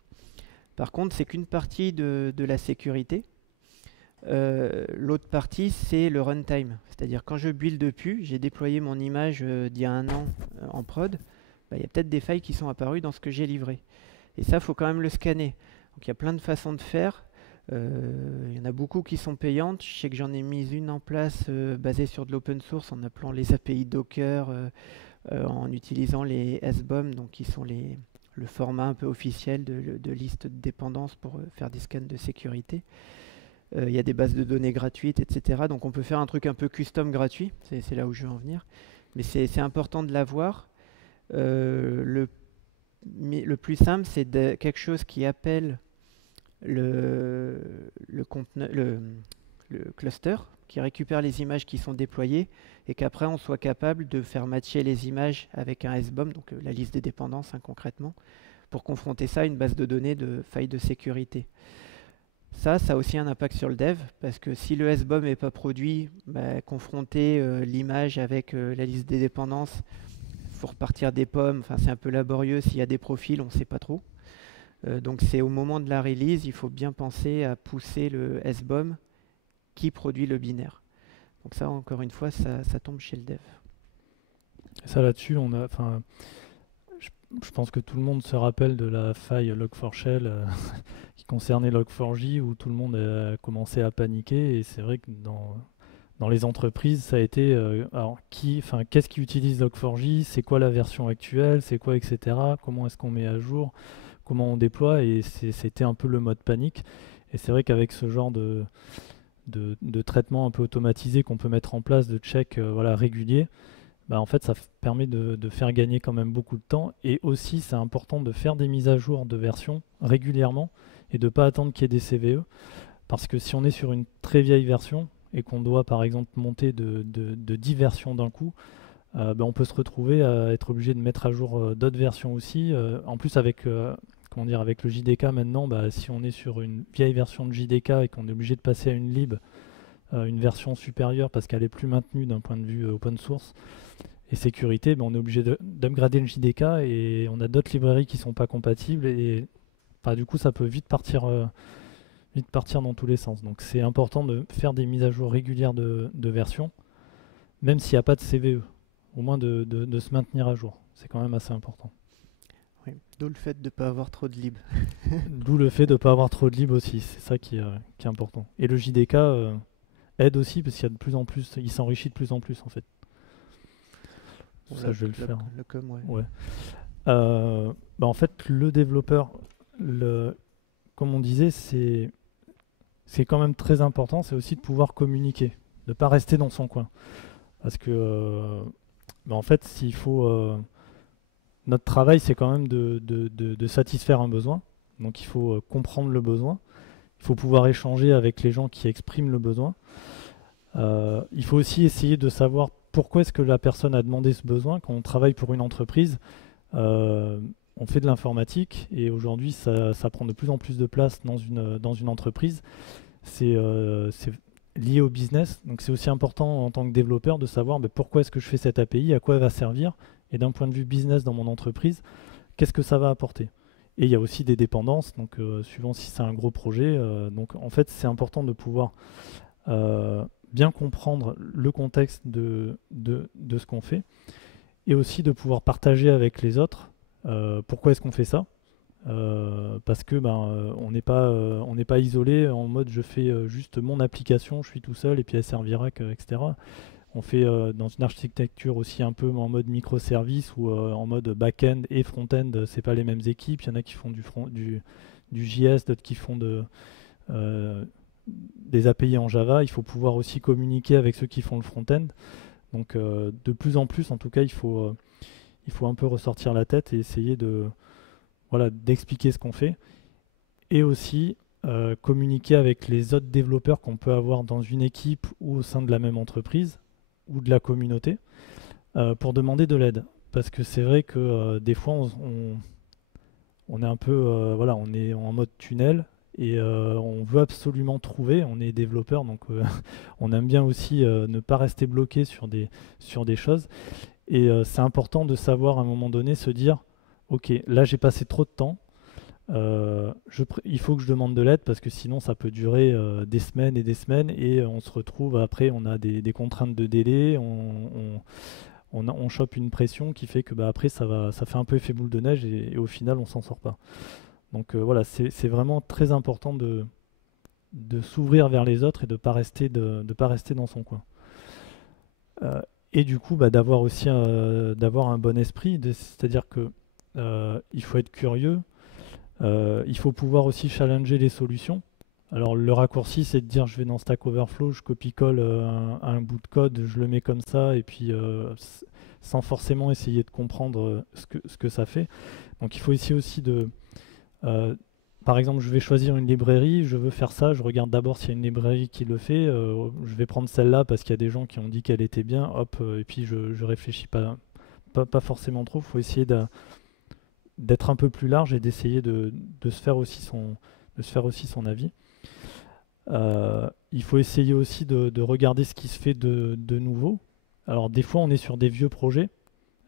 Par contre, c'est qu'une partie de la sécurité. L'autre partie, c'est le runtime. C'est-à-dire quand je build depuis, j'ai déployé mon image d'il y a un an en prod, il y a peut-être des failles qui sont apparues dans ce que j'ai livré. Et ça, il faut quand même le scanner. Donc il y a plein de façons de faire. Il y en a beaucoup qui sont payantes. Je sais que j'en ai mis une en place basée sur de l'open source en appelant les API Docker, en utilisant les SBOM, donc qui sont le format un peu officiel de liste de dépendances pour faire des scans de sécurité. Il y a des bases de données gratuites, etc. Donc on peut faire un truc un peu custom gratuit, c'est là où je veux en venir. Mais c'est important de l'avoir. Le plus simple, c'est quelque chose qui appelle le cluster, qui récupère les images qui sont déployées et qu'après on soit capable de faire matcher les images avec un SBOM, donc la liste des dépendances concrètement, pour confronter ça à une base de données de failles de sécurité. Ça a aussi un impact sur le dev, parce que si le SBOM n'est pas produit, confronter l'image avec la liste des dépendances, il faut repartir des pommes, c'est un peu laborieux, s'il y a des profils, on ne sait pas trop. Donc c'est au moment de la release, il faut bien penser à pousser le SBOM qui produit le binaire. Donc ça, encore une fois, ça tombe chez le dev. Et ça là-dessus, je pense que tout le monde se rappelle de la faille Log4Shell qui concernait Log4j où tout le monde a commencé à paniquer. Et c'est vrai que dans les entreprises, ça a été alors qu'est-ce qui utilise Log4j, c'est quoi la version actuelle, c'est quoi, etc. Comment est-ce qu'on met à jour, comment on déploie, et c'était un peu le mode panique. Et c'est vrai qu'avec ce genre de traitement un peu automatisé qu'on peut mettre en place, de check régulier, en fait ça permet de faire gagner quand même beaucoup de temps. Et aussi c'est important de faire des mises à jour de version régulièrement et de ne pas attendre qu'il y ait des CVE, parce que si on est sur une très vieille version et qu'on doit par exemple monter de 10 versions d'un coup, on peut se retrouver à être obligé de mettre à jour d'autres versions aussi. En plus avec avec le JDK maintenant, si on est sur une vieille version de JDK et qu'on est obligé de passer à une lib, une version supérieure parce qu'elle est plus maintenue d'un point de vue open source et sécurité, on est obligé d'upgrader le JDK et on a d'autres librairies qui ne sont pas compatibles et du coup ça peut vite partir dans tous les sens. Donc c'est important de faire des mises à jour régulières de version, même s'il n'y a pas de CVE, au moins de se maintenir à jour. C'est quand même assez important. Oui, d'où le fait de ne pas avoir trop de lib. D'où le fait de ne pas avoir trop de lib aussi, c'est ça qui est important. Et le JDK aide aussi parce qu'il y a de plus en plus, il s'enrichit de plus en plus en fait. Ça, je vais le faire. Le com, ouais. Ouais. En fait, le développeur, comme on disait, c'est quand même très important, c'est aussi de pouvoir communiquer, de ne pas rester dans son coin. Parce que, en fait, s'il faut... notre travail, c'est quand même de satisfaire un besoin. Donc il faut comprendre le besoin. Il faut pouvoir échanger avec les gens qui expriment le besoin. Il faut aussi essayer de savoir pourquoi est-ce que la personne a demandé ce besoin. Quand on travaille pour une entreprise, on fait de l'informatique et aujourd'hui ça prend de plus en plus de place dans une entreprise. C'est lié au business, donc c'est aussi important en tant que développeur de savoir pourquoi est-ce que je fais cette API, à quoi elle va servir, et d'un point de vue business dans mon entreprise, qu'est-ce que ça va apporter. Et il y a aussi des dépendances, donc suivant si c'est un gros projet. Donc en fait c'est important de pouvoir bien comprendre le contexte de ce qu'on fait, et aussi de pouvoir partager avec les autres pourquoi est-ce qu'on fait ça. Parce que on n'est pas isolé en mode je fais juste mon application, je suis tout seul et puis elle servira etc. On fait dans une architecture aussi un peu en mode microservice ou en mode back-end et front-end, c'est pas les mêmes équipes. Il y en a qui font du JS, d'autres qui font des API en Java. Il faut pouvoir aussi communiquer avec ceux qui font le front-end. Donc de plus en plus, en tout cas, il faut un peu ressortir la tête et essayer d'expliquer ce qu'on fait, et aussi communiquer avec les autres développeurs qu'on peut avoir dans une équipe ou au sein de la même entreprise ou de la communauté pour demander de l'aide. Parce que c'est vrai que des fois on est un peu on est en mode tunnel et on veut absolument trouver, on est développeur donc on aime bien aussi ne pas rester bloqué sur des choses, et c'est important de savoir à un moment donné se dire ok, là j'ai passé trop de temps, il faut que je demande de l'aide parce que sinon ça peut durer des semaines et on se retrouve après, on a des contraintes de délai, on chope une pression qui fait que bah, après ça fait un peu effet boule de neige et au final on s'en sort pas. Donc voilà, c'est vraiment très important de s'ouvrir vers les autres et de pas rester dans son coin. Et du coup, bah, d'avoir aussi d'avoir un bon esprit, c'est-à-dire que il faut être curieux, il faut pouvoir aussi challenger les solutions. Alors le raccourci, c'est de dire je vais dans Stack Overflow, je copie-colle un bout de code, je le mets comme ça, et puis sans forcément essayer de comprendre ce que ça fait. Donc il faut essayer aussi euh, par exemple, je vais choisir une librairie, je veux faire ça, je regarde d'abord s'il y a une librairie qui le fait, je vais prendre celle-là parce qu'il y a des gens qui ont dit qu'elle était bien, hop, et puis je réfléchis pas forcément trop, il faut essayer d'être un peu plus large et d'essayer de se faire aussi son avis. Il faut essayer aussi de regarder ce qui se fait de nouveau. Alors des fois on est sur des vieux projets,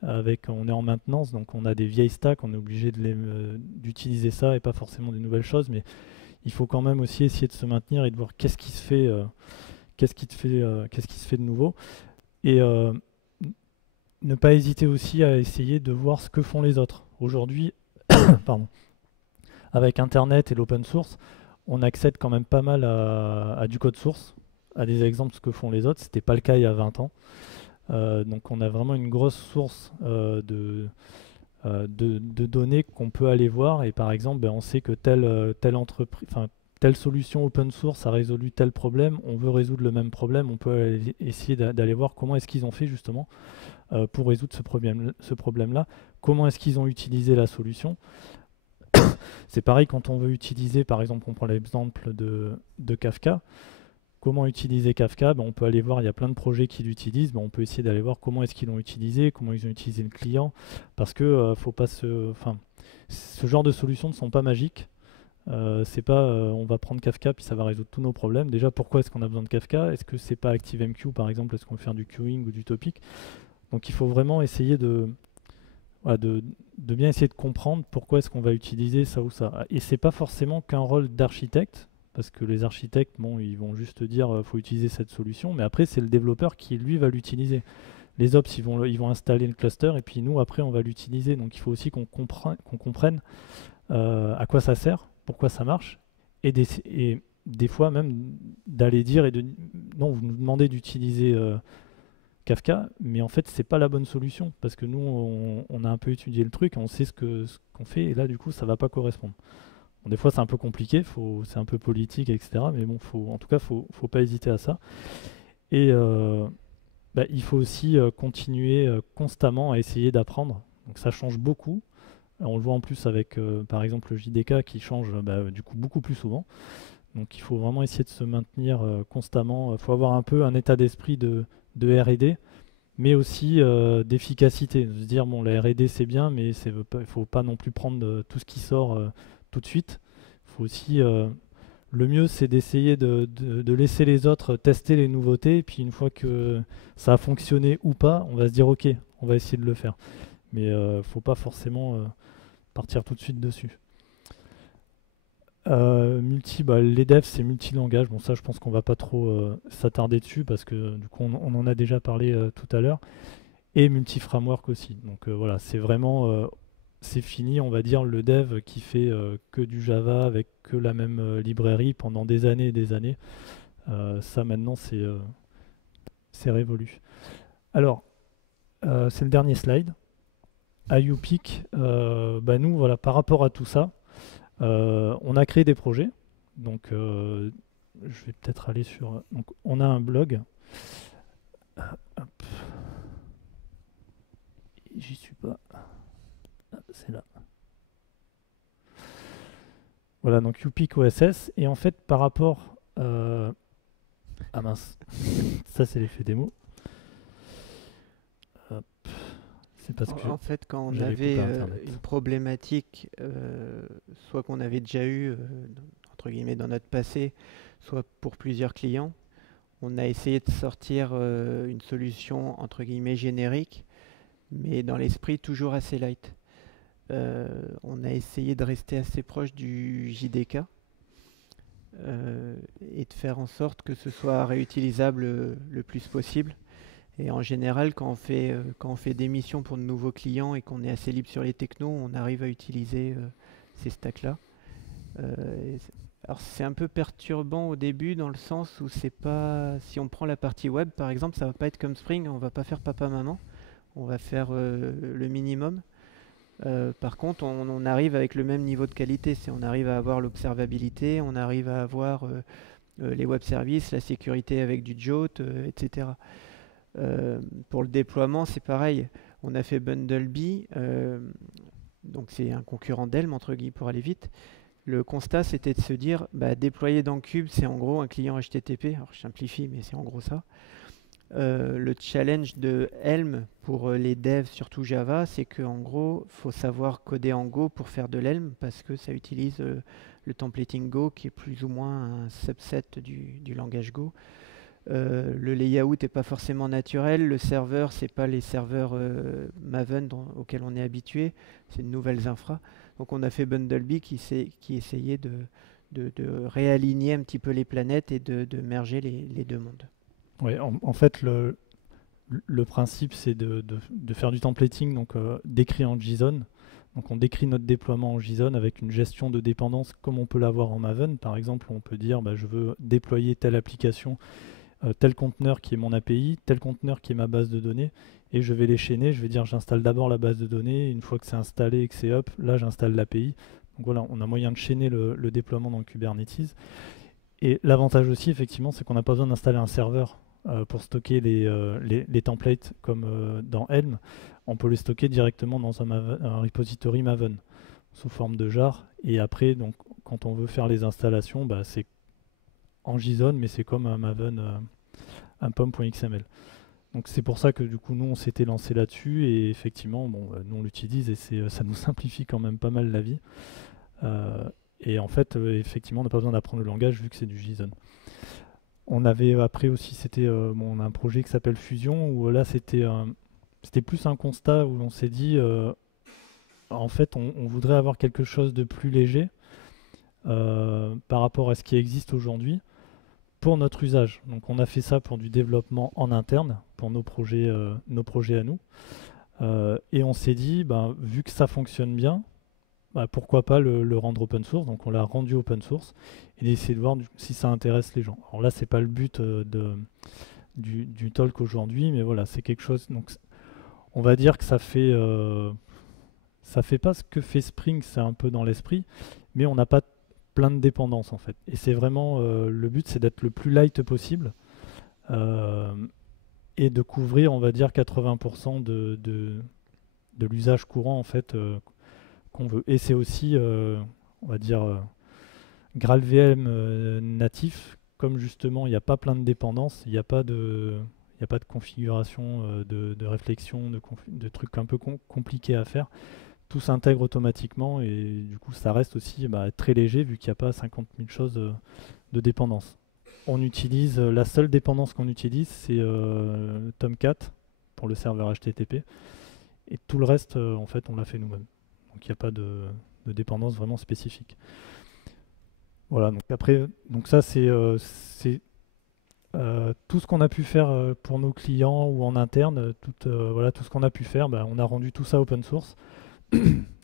on est en maintenance, donc on a des vieilles stacks, on est obligé d'utiliser ça et pas forcément des nouvelles choses, mais il faut quand même aussi essayer de se maintenir et de voir qu'est-ce qui se fait, qu'est-ce qui se fait de nouveau. Et ne pas hésiter aussi à essayer de voir ce que font les autres. Aujourd'hui, pardon, avec Internet et l'open source, on accède quand même pas mal à du code source, à des exemples de ce que font les autres. C'était pas le cas il y a 20 ans. Donc on a vraiment une grosse source de données qu'on peut aller voir. Et par exemple, ben, on sait que telle entreprise, telle solution open source a résolu tel problème. On veut résoudre le même problème. On peut essayer d'aller voir comment est-ce qu'ils ont fait justement pour résoudre ce problème-là. Comment est-ce qu'ils ont utilisé la solution. C'est pareil quand on veut utiliser, par exemple, on prend l'exemple de Kafka. Comment utiliser Kafka? Ben, on peut aller voir, il y a plein de projets qui l'utilisent. Ben, on peut essayer d'aller voir comment est-ce qu'ils l'ont utilisé, comment ils ont utilisé le client. Parce que faut pas ce genre de solutions ne sont pas magiques. C'est pas on va prendre Kafka puis ça va résoudre tous nos problèmes. Déjà, pourquoi est-ce qu'on a besoin de Kafka? Est-ce que c'est pas ActiveMQ par exemple? Est-ce qu'on veut faire du queuing ou du topic? Donc il faut vraiment essayer voilà, de bien essayer de comprendre pourquoi est-ce qu'on va utiliser ça ou ça. Et c'est pas forcément qu'un rôle d'architecte, parce que les architectes, bon, ils vont juste dire faut utiliser cette solution, mais après c'est le développeur qui lui va l'utiliser. Les ops, ils vont installer le cluster et puis nous après on va l'utiliser. Donc il faut aussi qu'on comprenne à quoi ça sert, pourquoi ça marche, et des fois même d'aller dire non, vous nous demandez d'utiliser Kafka, mais en fait c'est pas la bonne solution parce que nous on a un peu étudié le truc, on sait ce qu'on fait et là du coup ça va pas correspondre. Bon, des fois c'est un peu compliqué, c'est un peu politique, etc. Mais bon, en tout cas faut pas hésiter à ça. Et bah, il faut aussi continuer constamment à essayer d'apprendre. Donc ça change beaucoup. On le voit en plus avec par exemple le JDK qui change bah, du coup beaucoup plus souvent. Donc il faut vraiment essayer de se maintenir constamment. Il faut avoir un peu un état d'esprit de R&D, mais aussi d'efficacité. De se dire, bon, la R&D c'est bien, mais il ne faut pas non plus prendre tout ce qui sort tout de suite. Faut aussi, le mieux c'est d'essayer de laisser les autres tester les nouveautés, et puis une fois que ça a fonctionné ou pas, on va se dire, ok, on va essayer de le faire. Mais faut pas forcément partir tout de suite dessus. Les devs c'est multilangage. Bon, ça je pense qu'on va pas trop s'attarder dessus parce que du coup on en a déjà parlé tout à l'heure. Et multi-framework aussi. Donc voilà, c'est vraiment c'est fini, on va dire, le dev qui fait que du Java avec que la même librairie pendant des années et des années. Ça maintenant c'est révolu. Alors, c'est le dernier slide. À YouPeak, bah nous, voilà, par rapport à tout ça, on a créé des projets. Donc, je vais peut-être aller sur. Donc, on a un blog. Hop. J'y suis pas. Ah, c'est là. Voilà, donc YouPeak OSS. Et en fait, par rapport. Ah mince. Ça, c'est l'effet démo. Hop. C'est parce que. En fait, quand on avait une problématique, soit qu'on avait déjà eu, entre guillemets, dans notre passé, soit pour plusieurs clients, on a essayé de sortir une solution, entre guillemets, générique, mais dans l'esprit toujours assez light. On a essayé de rester assez proche du JDK et de faire en sorte que ce soit réutilisable le plus possible. Et en général, quand on fait des missions pour de nouveaux clients et qu'on est assez libre sur les technos, on arrive à utiliser ces stacks-là. Alors c'est un peu perturbant au début dans le sens où c'est pas, si on prend la partie web par exemple, ça va pas être comme Spring, on va pas faire papa-maman, on va faire le minimum. Par contre, on arrive avec le même niveau de qualité, on arrive à avoir l'observabilité, on arrive à avoir les web services, la sécurité avec du JOT, etc. Pour le déploiement, c'est pareil. On a fait Bundlebee, donc c'est un concurrent d'Helm entre guillemets pour aller vite. Le constat, c'était de se dire, bah, déployer dans Cube, c'est en gros un client HTTP. Alors je simplifie, mais c'est en gros ça. Le challenge de Helm pour les devs, surtout Java, c'est qu'en gros, il faut savoir coder en Go pour faire de l'Helm parce que ça utilise le templating Go qui est plus ou moins un subset du langage Go. Le layout n'est pas forcément naturel. Le serveur, c'est pas les serveurs Maven auxquels on est habitué. C'est de nouvelles infras. Donc on a fait Bundlebee qui essayait de réaligner un petit peu les planètes et de merger les deux mondes. Ouais, en fait, le principe, c'est de faire du templating, donc décrit en JSON. Donc on décrit notre déploiement en JSON avec une gestion de dépendance comme on peut l'avoir en Maven. Par exemple, on peut dire bah, je veux déployer telle application, tel conteneur qui est mon API, tel conteneur qui est ma base de données, et je vais les chaîner. Je vais dire j'installe d'abord la base de données, une fois que c'est installé et que c'est up, là j'installe l'API. Donc voilà, on a moyen de chaîner le déploiement dans Kubernetes. Et l'avantage aussi, effectivement, c'est qu'on n'a pas besoin d'installer un serveur pour stocker les templates comme dans Helm. On peut les stocker directement dans un repository Maven sous forme de jar. Et après, donc, quand on veut faire les installations, bah, c'est en JSON, mais c'est comme un Maven, un pom.xml. Donc c'est pour ça que du coup nous on s'était lancé là-dessus et effectivement bon, nous on l'utilise et ça nous simplifie quand même pas mal la vie. Euh, et en fait effectivement on n'a pas besoin d'apprendre le langage vu que c'est du JSON. On avait après aussi c'était bon, on a un projet qui s'appelle Fusion où là c'était plus un constat où on s'est dit en fait on voudrait avoir quelque chose de plus léger par rapport à ce qui existe aujourd'hui pour notre usage. Donc on a fait ça pour du développement en interne, pour nos projets à nous. Et on s'est dit, ben, vu que ça fonctionne bien, bah, pourquoi pas le rendre open source. Donc on l'a rendu open source et d'essayer de voir si ça intéresse les gens. Alors là, c'est pas le but du talk aujourd'hui, mais voilà, c'est quelque chose. Donc on va dire que ça fait pas ce que fait Spring, c'est un peu dans l'esprit, mais on n'a pas plein de dépendances en fait. Et c'est vraiment le but, c'est d'être le plus light possible euh, et de couvrir, on va dire, 80% de l'usage courant en fait qu'on veut. Et c'est aussi, on va dire, GraalVM natif, comme justement il n'y a pas plein de dépendances, il n'y a pas de configuration, de réflexion, de trucs un peu compliqués à faire. Tout s'intègre automatiquement et du coup ça reste aussi bah, très léger vu qu'il n'y a pas 50 000 choses de dépendance. On utilise, la seule dépendance qu'on utilise c'est Tomcat pour le serveur HTTP et tout le reste en fait on l'a fait nous-mêmes. Donc il n'y a pas de dépendance vraiment spécifique. Voilà, donc après, donc ça c'est tout ce qu'on a pu faire pour nos clients ou en interne, voilà, tout ce qu'on a pu faire, bah, on a rendu tout ça open source.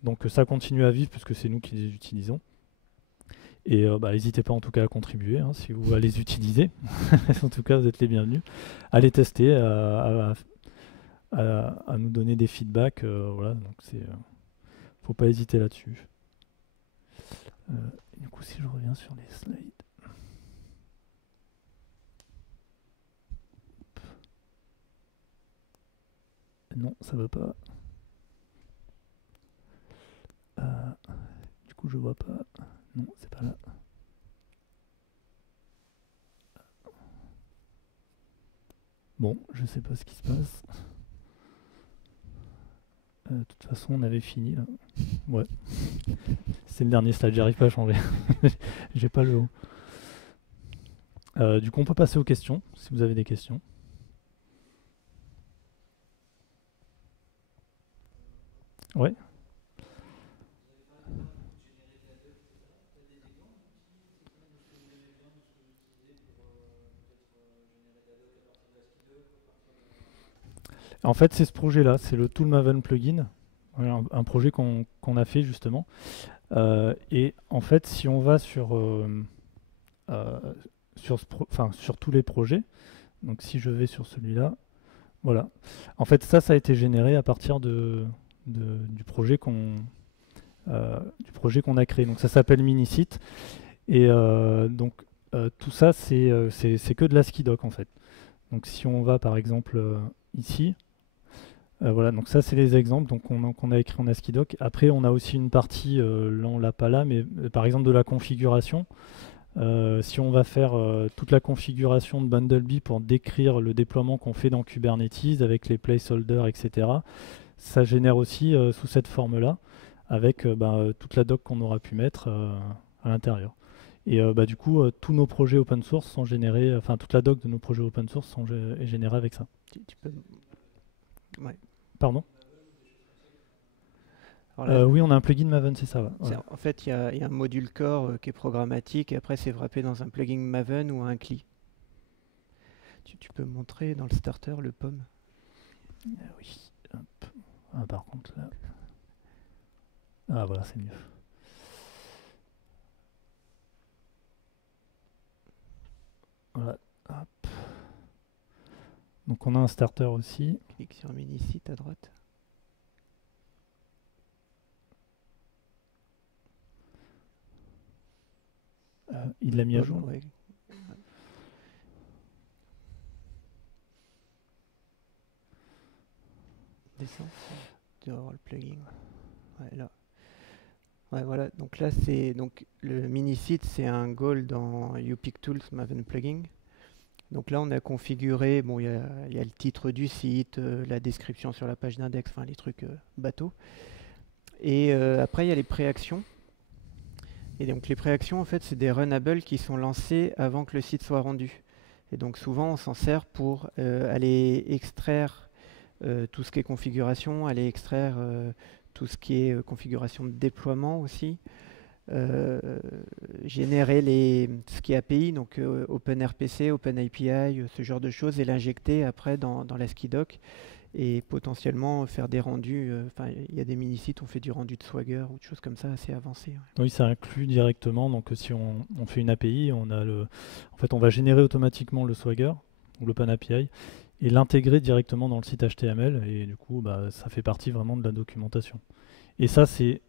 Donc ça continue à vivre puisque c'est nous qui les utilisons. Et bah, n'hésitez pas en tout cas à contribuer hein, si vous les utilisez. En tout cas, vous êtes les bienvenus. À les tester, à nous donner des feedbacks. Voilà, donc faut pas hésiter là-dessus. Du coup, si je reviens sur les slides. Non, ça va pas. Du coup, je vois pas. Non, c'est pas là. Bon, je sais pas ce qui se passe. De toute façon, on avait fini là. Ouais. C'est le dernier slide, j'arrive pas à changer. J'ai pas le haut. Du coup, on peut passer aux questions, si vous avez des questions. Ouais. En fait, c'est ce projet-là, c'est le Tool Maven plugin, un projet qu'on a fait justement. Et en fait, si on va euh, sur tous les projets, donc si je vais sur celui-là, voilà. En fait, ça a été généré à partir du projet qu'on a créé. Donc ça s'appelle Minisite. Et donc tout ça, c'est que de l'ASCII-doc en fait. Donc si on va par exemple ici, voilà, donc ça c'est les exemples donc qu'on a écrit en ASCII-doc. Après, on a aussi une partie, là on l'a pas là, mais par exemple de la configuration. Si on va faire toute la configuration de Bundlebee pour décrire le déploiement qu'on fait dans Kubernetes avec les placeholders, etc., ça génère aussi sous cette forme-là, avec toute la doc qu'on aura pu mettre à l'intérieur. Et du coup, tous nos projets open source sont générés, enfin toute la doc de nos projets open source est générée avec ça. Tu peux... Ouais. Pardon? Alors là, Oui, on a un plugin Maven, c'est ça. Ouais. c'est- en fait, il y a un module core qui est programmatique et après c'est wrappé dans un plugin Maven ou un CLI. Tu peux montrer dans le starter le POM. Oui. Hop. Ah, par contre, là. Ah, voilà, c'est mieux. Voilà. Hop. Donc, on a un starter aussi. Clique sur Minisite à droite. Il l'a mis à jour. Ouais. Descends. Tu vas voir le plugin. Ouais, là. Ouais, voilà. Donc là, c'est donc le Minisite, c'est un goal dans UPIC Tools Maven Plugin. Donc là, on a configuré, bon, il y a le titre du site, la description sur la page d'index, enfin les trucs bateaux. Et après, il y a les préactions. Et donc les préactions, en fait, c'est des runables qui sont lancés avant que le site soit rendu. Et donc souvent, on s'en sert pour aller extraire tout ce qui est configuration, aller extraire tout ce qui est configuration de déploiement aussi, générer ce qui est API, donc OpenRPC, OpenAPI, ce genre de choses, et l'injecter après dans l'ASCII-doc et potentiellement faire des rendus. Enfin, il y a des mini-sites, on fait du rendu de Swagger ou de choses comme ça assez avancées. Ouais. Oui, ça inclut directement. Donc, si on fait une API, en fait, on va générer automatiquement le Swagger ou l'Open API et l'intégrer directement dans le site HTML. Et du coup, ça fait partie vraiment de la documentation. Et ça, c'est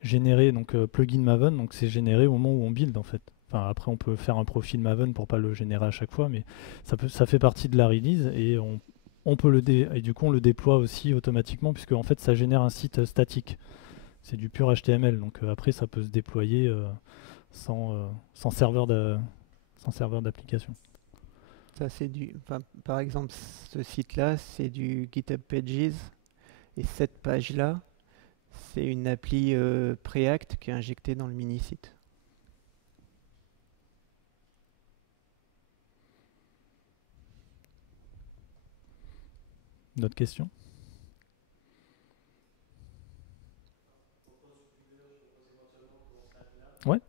généré, donc plugin Maven, donc c'est généré au moment où on build en fait. Enfin, après, on peut faire un profil Maven pour pas le générer à chaque fois, mais ça fait partie de la release et on peut et du coup, on le déploie aussi automatiquement puisque en fait, ça génère un site statique. C'est du pur HTML, donc après, ça peut se déployer sans serveur d'application. Ça, c'est par exemple, ce site-là, c'est du GitHub Pages. Et cette page-là, c'est une appli Preact qui est injectée dans le mini-site. D'autres questions? Ouais.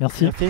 Merci. Merci.